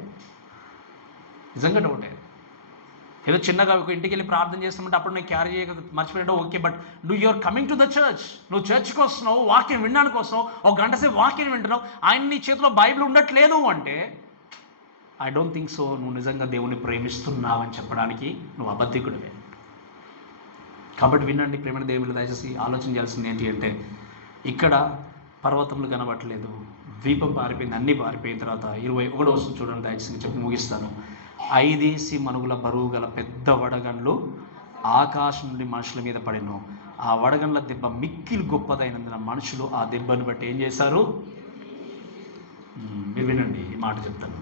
నిజంగా డౌటే. ఏదో చిన్నగా ఒక ఇంటికి వెళ్ళి ప్రార్థన చేస్తామంటే అప్పుడు నేను క్యారీ చేయక మర్చిపోయాడు, okay. But you're coming to the church, నువ్వు చర్చ్కి వస్తున్నావు, వాక్యం వినడానికి వస్తున్నావు, ఒక గంట సేపు వాక్యం వింటున్నావు, ఆయన నీ చేతిలో బైబిల్ ఉండట్లేదు అంటే ఐ డోంట్ థింక్ సో. నువ్వు నిజంగా దేవుని ప్రేమిస్తున్నావని చెప్పడానికి నువ్వు అబద్ధికుడివే. కాబట్టి వినండి ప్రేమైన దేవుని, దయచేసి ఆలోచన చేయాల్సింది ఏంటి అంటే, ఇక్కడ పర్వతములు కనబట్టలేదు, ద్వీపం పారిపోయింది, అన్నీ పారిపోయిన తర్వాత 21వ వచనం చూడండి, దయచేసి చెప్పి ముగిస్తాను. 5 మనుగుల బరువు గల పెద్ద వడగండ్లు ఆకాశం నుండి మనుషుల మీద పడిను. ఆ వడగండ్ల దెబ్బ మిక్కిలి గొప్పదైనందున మనుషులు ఆ దెబ్బను బట్టి ఏం చేశారు? మీరు వినండి, ఈ మాట చెప్తాను.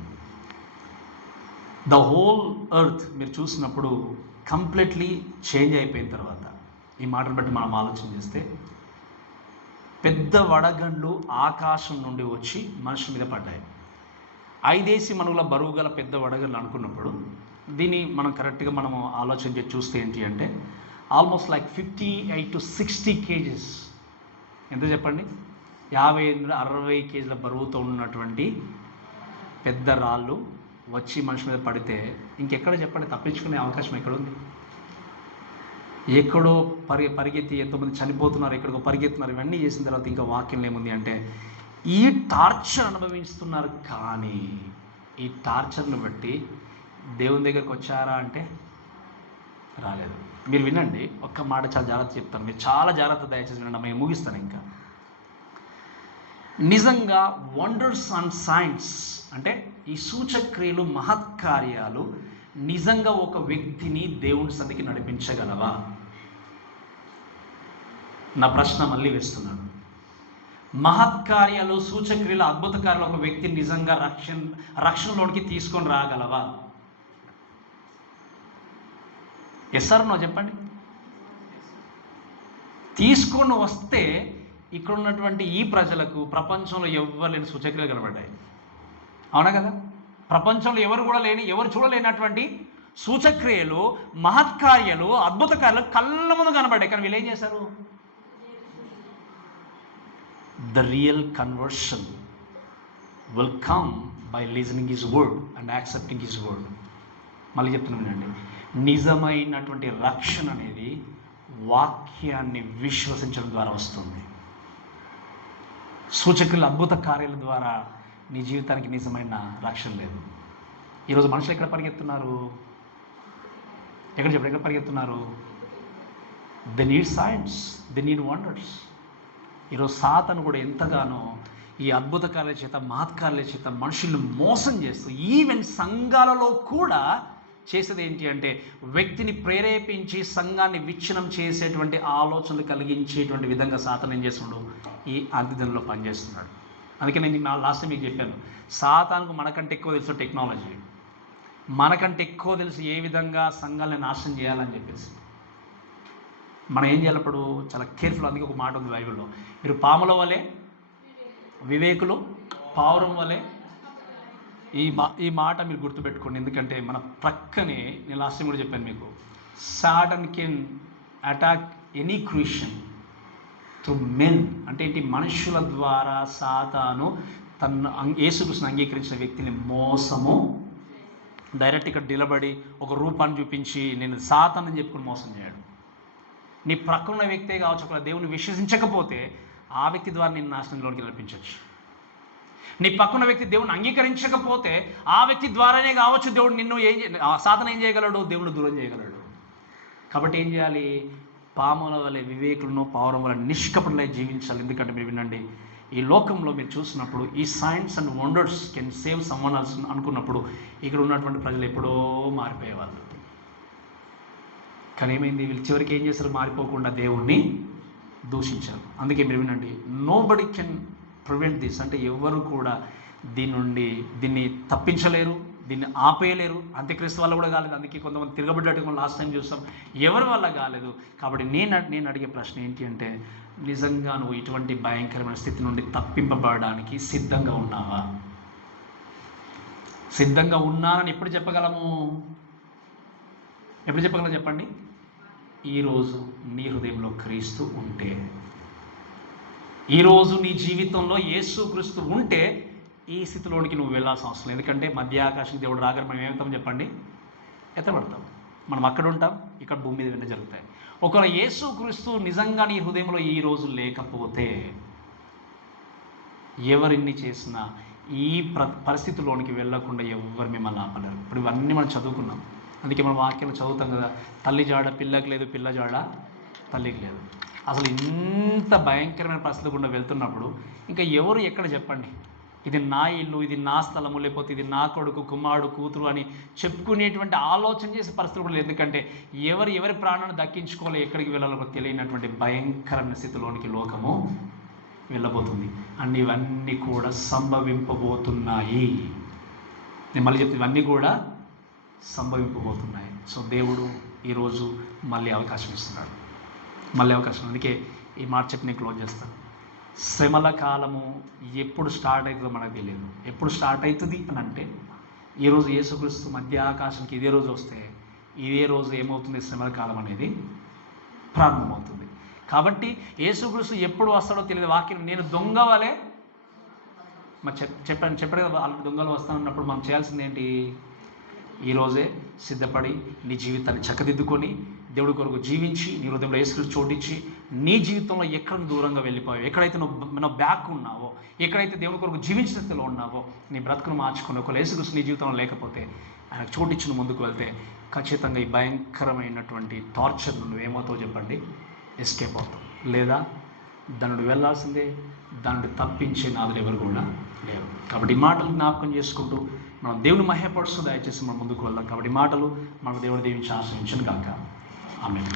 ద హోల్ ఎర్త్ మీరు చూసినప్పుడు కంప్లీట్లీ చేంజ్ అయిపోయిన తర్వాత, ఈ మాటను బట్టి మనం ఆలోచన చేస్తే, పెద్ద వడగండ్లు ఆకాశం నుండి వచ్చి మనుషుల మీద పడ్డాయి. 5 మనుగుల బరువు గల పెద్ద వడగండ్లు అనుకున్నప్పుడు, దీన్ని మనం కరెక్ట్గా మనము ఆలోచన చేసి చూస్తే ఏంటి అంటే, ఆల్మోస్ట్ లైక్ 58 to 60 kgs. ఎంత చెప్పండి? 50-60 kgల బరువుతో ఉన్నటువంటి పెద్ద రాళ్ళు వచ్చి మనిషి మీద పడితే ఇంకెక్కడ చెప్పండి తప్పించుకునే అవకాశం ఎక్కడుంది? ఎక్కడో పరిగెత్తి ఎంతోమంది చనిపోతున్నారు, ఎక్కడికో పరిగెత్తున్నారు. ఇవన్నీ చేసిన తర్వాత ఇంకా వాక్యంలో ఏముంది అంటే, ఈ టార్చర్ అనుభవిస్తున్నారు, కానీ ఈ టార్చర్ను బట్టి దేవుని దగ్గరకు వచ్చారా అంటే రాలేదు. మీరు వినండి, ఒక్క మాట చాలా జాగ్రత్త చెప్తాను, మీరు చాలా జాగ్రత్త దయచేసి వినండి, మేము ముగిస్తాను. ఇంకా నిజంగా వండర్స్ అండ్ సైన్స్ అంటే ఈ సూచక్రియలు, మహత్కార్యాలు నిజంగా ఒక వ్యక్తిని దేవుని సన్నిధికి నడిపించగలవా? నా ప్రశ్న మళ్ళీ వేస్తున్నాను. మహత్కార్యాలు, సూచక్రియలు, అద్భుత కార్యాలు ఒక వ్యక్తిని నిజంగా రక్షణలోనికి తీసుకొని రాగలవా? ఎస్ ఆర్ నో చెప్పండి. తీసుకొని వస్తే ఇక్కడ ఉన్నటువంటి ఈ ప్రజలకు ప్రపంచంలో ఎవరు లేని సూచక్రియలు కనబడ్డాయి. అవునా కదా? ప్రపంచంలో ఎవరు చూడలేనటువంటి సూచక్రియలు, మహత్కార్యాలు, అద్భుత కార్యాలు కళ్ళ ముందు కనబడ్డాయి. కానీ వీళ్ళు ఏం చేశారు? The real conversion will come by listening his word and accepting his word. మళ్ళీ చెప్తున్నాను వినండి, నిజమైనటువంటి రక్షణ అనేది వాక్యాన్ని విశ్వసించడం ద్వారా వస్తుంది. సూచకులు, అద్భుత కార్యాల ద్వారా నీ జీవితానికి నిజమైన రక్షణ లేదు. ఈరోజు మనుషులు ఎక్కడ పరిగెత్తున్నారు? ఎక్కడ పరిగెత్తున్నారు? They need science, they need wonders. ఈరోజు సాతాను కూడా ఎంతగానో ఈ అద్భుత కార్యాల చేత, మహత్కార్యాల చేత మనుషుల్ని మోసం చేస్తూ, ఈవెన్ సంఘాలలో కూడా చేసేది ఏంటి అంటే, వ్యక్తిని ప్రేరేపించి సంఘాన్ని విచ్ఛిన్నం చేసేటువంటి ఆలోచనలు కలిగించేటువంటి విధంగా సాతాను ఏం చేస్తున్నాడు? ఈ అంత్యదినంలో పనిచేస్తున్నాడు. అందుకే నేను లాస్ట్ టైం మీకు చెప్పాను, సాతానుకు మనకంటే ఎక్కువ తెలుసు టెక్నాలజీ, మనకంటే ఎక్కువ తెలుసు ఏ విధంగా సంఘాలను నాశనం చేయాలని చెప్పేసి. మనం ఏం చేయాలప్పుడు చాలా కేర్ఫుల్. అందుకే ఒక మాట ఉంది బైబిల్లో, మీరు పాముల వలె వివేకులు, పావురం వలె. ఈ మాట మీరు గుర్తుపెట్టుకోండి, ఎందుకంటే మన ప్రక్కనే నేను లాస్ట్ టైం కూడా చెప్పాను మీకు, Satan can attack any Christian through men. అంటే ఏంటి? మనుషుల ద్వారా సాతాను తను యేసుక్రీస్తుని అంగీకరించిన వ్యక్తిని మోసము, డైరెక్ట్గా నిలబడి ఒక రూపాన్ని చూపించి నేను సాతాను అని చెప్పుకుని మోసం చేయడు. నీ ప్రక్కన వ్యక్తే కావచ్చు, ఒకవేళ దేవుని విశ్వసించకపోతే ఆ వ్యక్తి ద్వారా నేను నాశనంలోకి నడిపించవచ్చు. నీ పక్కన వ్యక్తి దేవుని అంగీకరించకపోతే ఆ వ్యక్తి ద్వారానే కావచ్చు దేవుడు నిన్ను సాతాను ఏం చేయగలడు? దేవుడు దూరం చేయగలడు. కాబట్టి ఏం చేయాలి? పాముల వలె వివేకులను, పావురం వలె నిష్కపటులై జీవించాలి. ఎందుకంటే మీరు వినండి, ఈ లోకంలో మీరు చూసినప్పుడు ఈ science and wonders can save someone else అనుకున్నప్పుడు ఇక్కడ ఉన్నటువంటి ప్రజలు ఎప్పుడో మారిపోయేవాళ్ళు. కానీ ఏమైంది? వీళ్ళు చివరికి ఏం చేశారు? మారిపోకుండా దేవుణ్ణి దూషించారు. అందుకే మీరు వినండి, నోబడీ కెన్ ప్రివెంట్ దిస్. అంటే ఎవరు కూడా దీన్ని తప్పించలేరు, దీన్ని ఆపేయలేరు. అంత్యక్రీస్తు వల్ల కూడా కాలేదు. అందుకే కొంతమంది తిరగబడ్డట్టుగా లాస్ట్ టైం చూస్తాం, ఎవరి వల్ల కాలేదు. కాబట్టి నేను అడిగే ప్రశ్న ఏంటి అంటే, నిజంగా నువ్వు ఇటువంటి భయంకరమైన స్థితి నుండి తప్పింపబడడానికి సిద్ధంగా ఉన్నావా? సిద్ధంగా ఉన్నానని ఎప్పుడు చెప్పగలము? ఎప్పుడు చెప్పగలం చెప్పండి? ఈరోజు నీ హృదయంలో క్రీస్తు ఉంటే, ఈరోజు నీ జీవితంలో యేసుక్రీస్తు ఉంటే ఈ స్థితిలోనికి నువ్వు వెళ్ళాల్సిన అవసరం లేదు. ఎందుకంటే మధ్య ఆకాశం దేవుడు రాగానే మనం ఏమవుతాం చెప్పండి? ఎత్తబడతాం. మనం అక్కడ ఉంటాం, ఇక్కడ భూమి మీద వెంట జరుగుతాయి. ఒకవేళ యేసుక్రీస్తు నిజంగా నీ హృదయంలో ఈ రోజు లేకపోతే, ఎవరిన్ని చేసినా ఈ పరిస్థితిలోనికి వెళ్ళకుండా ఎవరు మిమ్మల్ని ఆపలేరు. ఇప్పుడు ఇవన్నీ మనం చదువుకున్నాం. అందుకే మనం వాక్యం చదువుతాం కదా, తల్లి జాడ పిల్లకి లేదు, పిల్ల జాడ తల్లికి లేదు. అసలు ఇంత భయంకరమైన పరిస్థితులు గుండా వెళ్తున్నప్పుడు ఇంకా ఎవరు ఎక్కడ చెప్పండి, ఇది నా ఇల్లు, ఇది నా స్థలము, లేకపోతే ఇది నా కొడుకు, కుమారుడు, కూతురు అని చెప్పుకునేటువంటి ఆలోచన చేసే పరిస్థితులు కూడా లేదు. ఎందుకంటే ఎవరి ప్రాణాన్ని దక్కించుకోవాలి, ఎక్కడికి వెళ్ళాలో తెలియనటువంటి భయంకరమైన స్థితిలోనికి లోకము వెళ్ళబోతుంది. ఇవన్నీ కూడా సంభవింపబోతున్నాయి. నేను మళ్ళీ చెప్తే ఇవన్నీ కూడా సంభవింపబోతున్నాయి. సో దేవుడు ఈరోజు మళ్ళీ అవకాశం ఇస్తున్నాడు, మళ్ళీ అవకాశం. అందుకే ఈ మాట చెప్పి నేను క్లోజ్ చేస్తాను. శ్రమల కాలము ఎప్పుడు స్టార్ట్ అవుతుందో మనకు తెలియదు. ఎప్పుడు స్టార్ట్ అవుతుంది అని అంటే, ఈరోజు యేసుక్రీస్తు మధ్య ఆకాశానికి ఇదే రోజు వస్తే ఇదే రోజు ఏమవుతుంది, శ్రమల కాలం అనేది ప్రారంభమవుతుంది. కాబట్టి యేసుక్రీస్తు ఎప్పుడు వస్తాడో తెలియదు. వాక్యం నేను దొంగ వలే చెప్పాడు కదా, వాళ్ళ దొంగలు వస్తానన్నప్పుడు మనం చేయాల్సింది ఏంటి? ఈరోజే సిద్ధపడి నీ జీవితాన్ని చక్కదిద్దుకొని దేవుడి కొరకు జీవించి, నీ హృదయంలో యేసుక్రీస్తు చోటించి, నీ జీవితంలో ఎక్కడ దూరంగా వెళ్ళిపోయావు, ఎక్కడైతే నువ్వు బ్యాక్ ఉన్నావో, ఎక్కడైతే దేవుడి కొరకు జీవించిన స్థితిలో ఉన్నావో, నీ బ్రతుకును మార్చుకుని ఒకవేళ యేసుక్రీస్తు నీ జీవితంలో లేకపోతే ఆయనకు చోటిచ్చిన ముందుకు వెళ్తే ఖచ్చితంగా ఈ భయంకరమైనటువంటి టార్చర్ నువ్వేమవుతావు చెప్పండి, ఎస్కేప్ అవుతావు. లేదా దాన్ని వెళ్ళాల్సిందే, దాన్ని తప్పించే నాదులు ఎవరు కూడా లేరు. కాబట్టి ఈ మాటలు జ్ఞాపకం చేసుకుంటూ మనం దేవుని మహిమపరుస్తూ దయచేసి మనం ముందుకు వెళ్దాం. కాబట్టి ఈ మాటలు మనకు దేవుడు దీవించి ఆశ్రయించను గాక. ఆమేన్.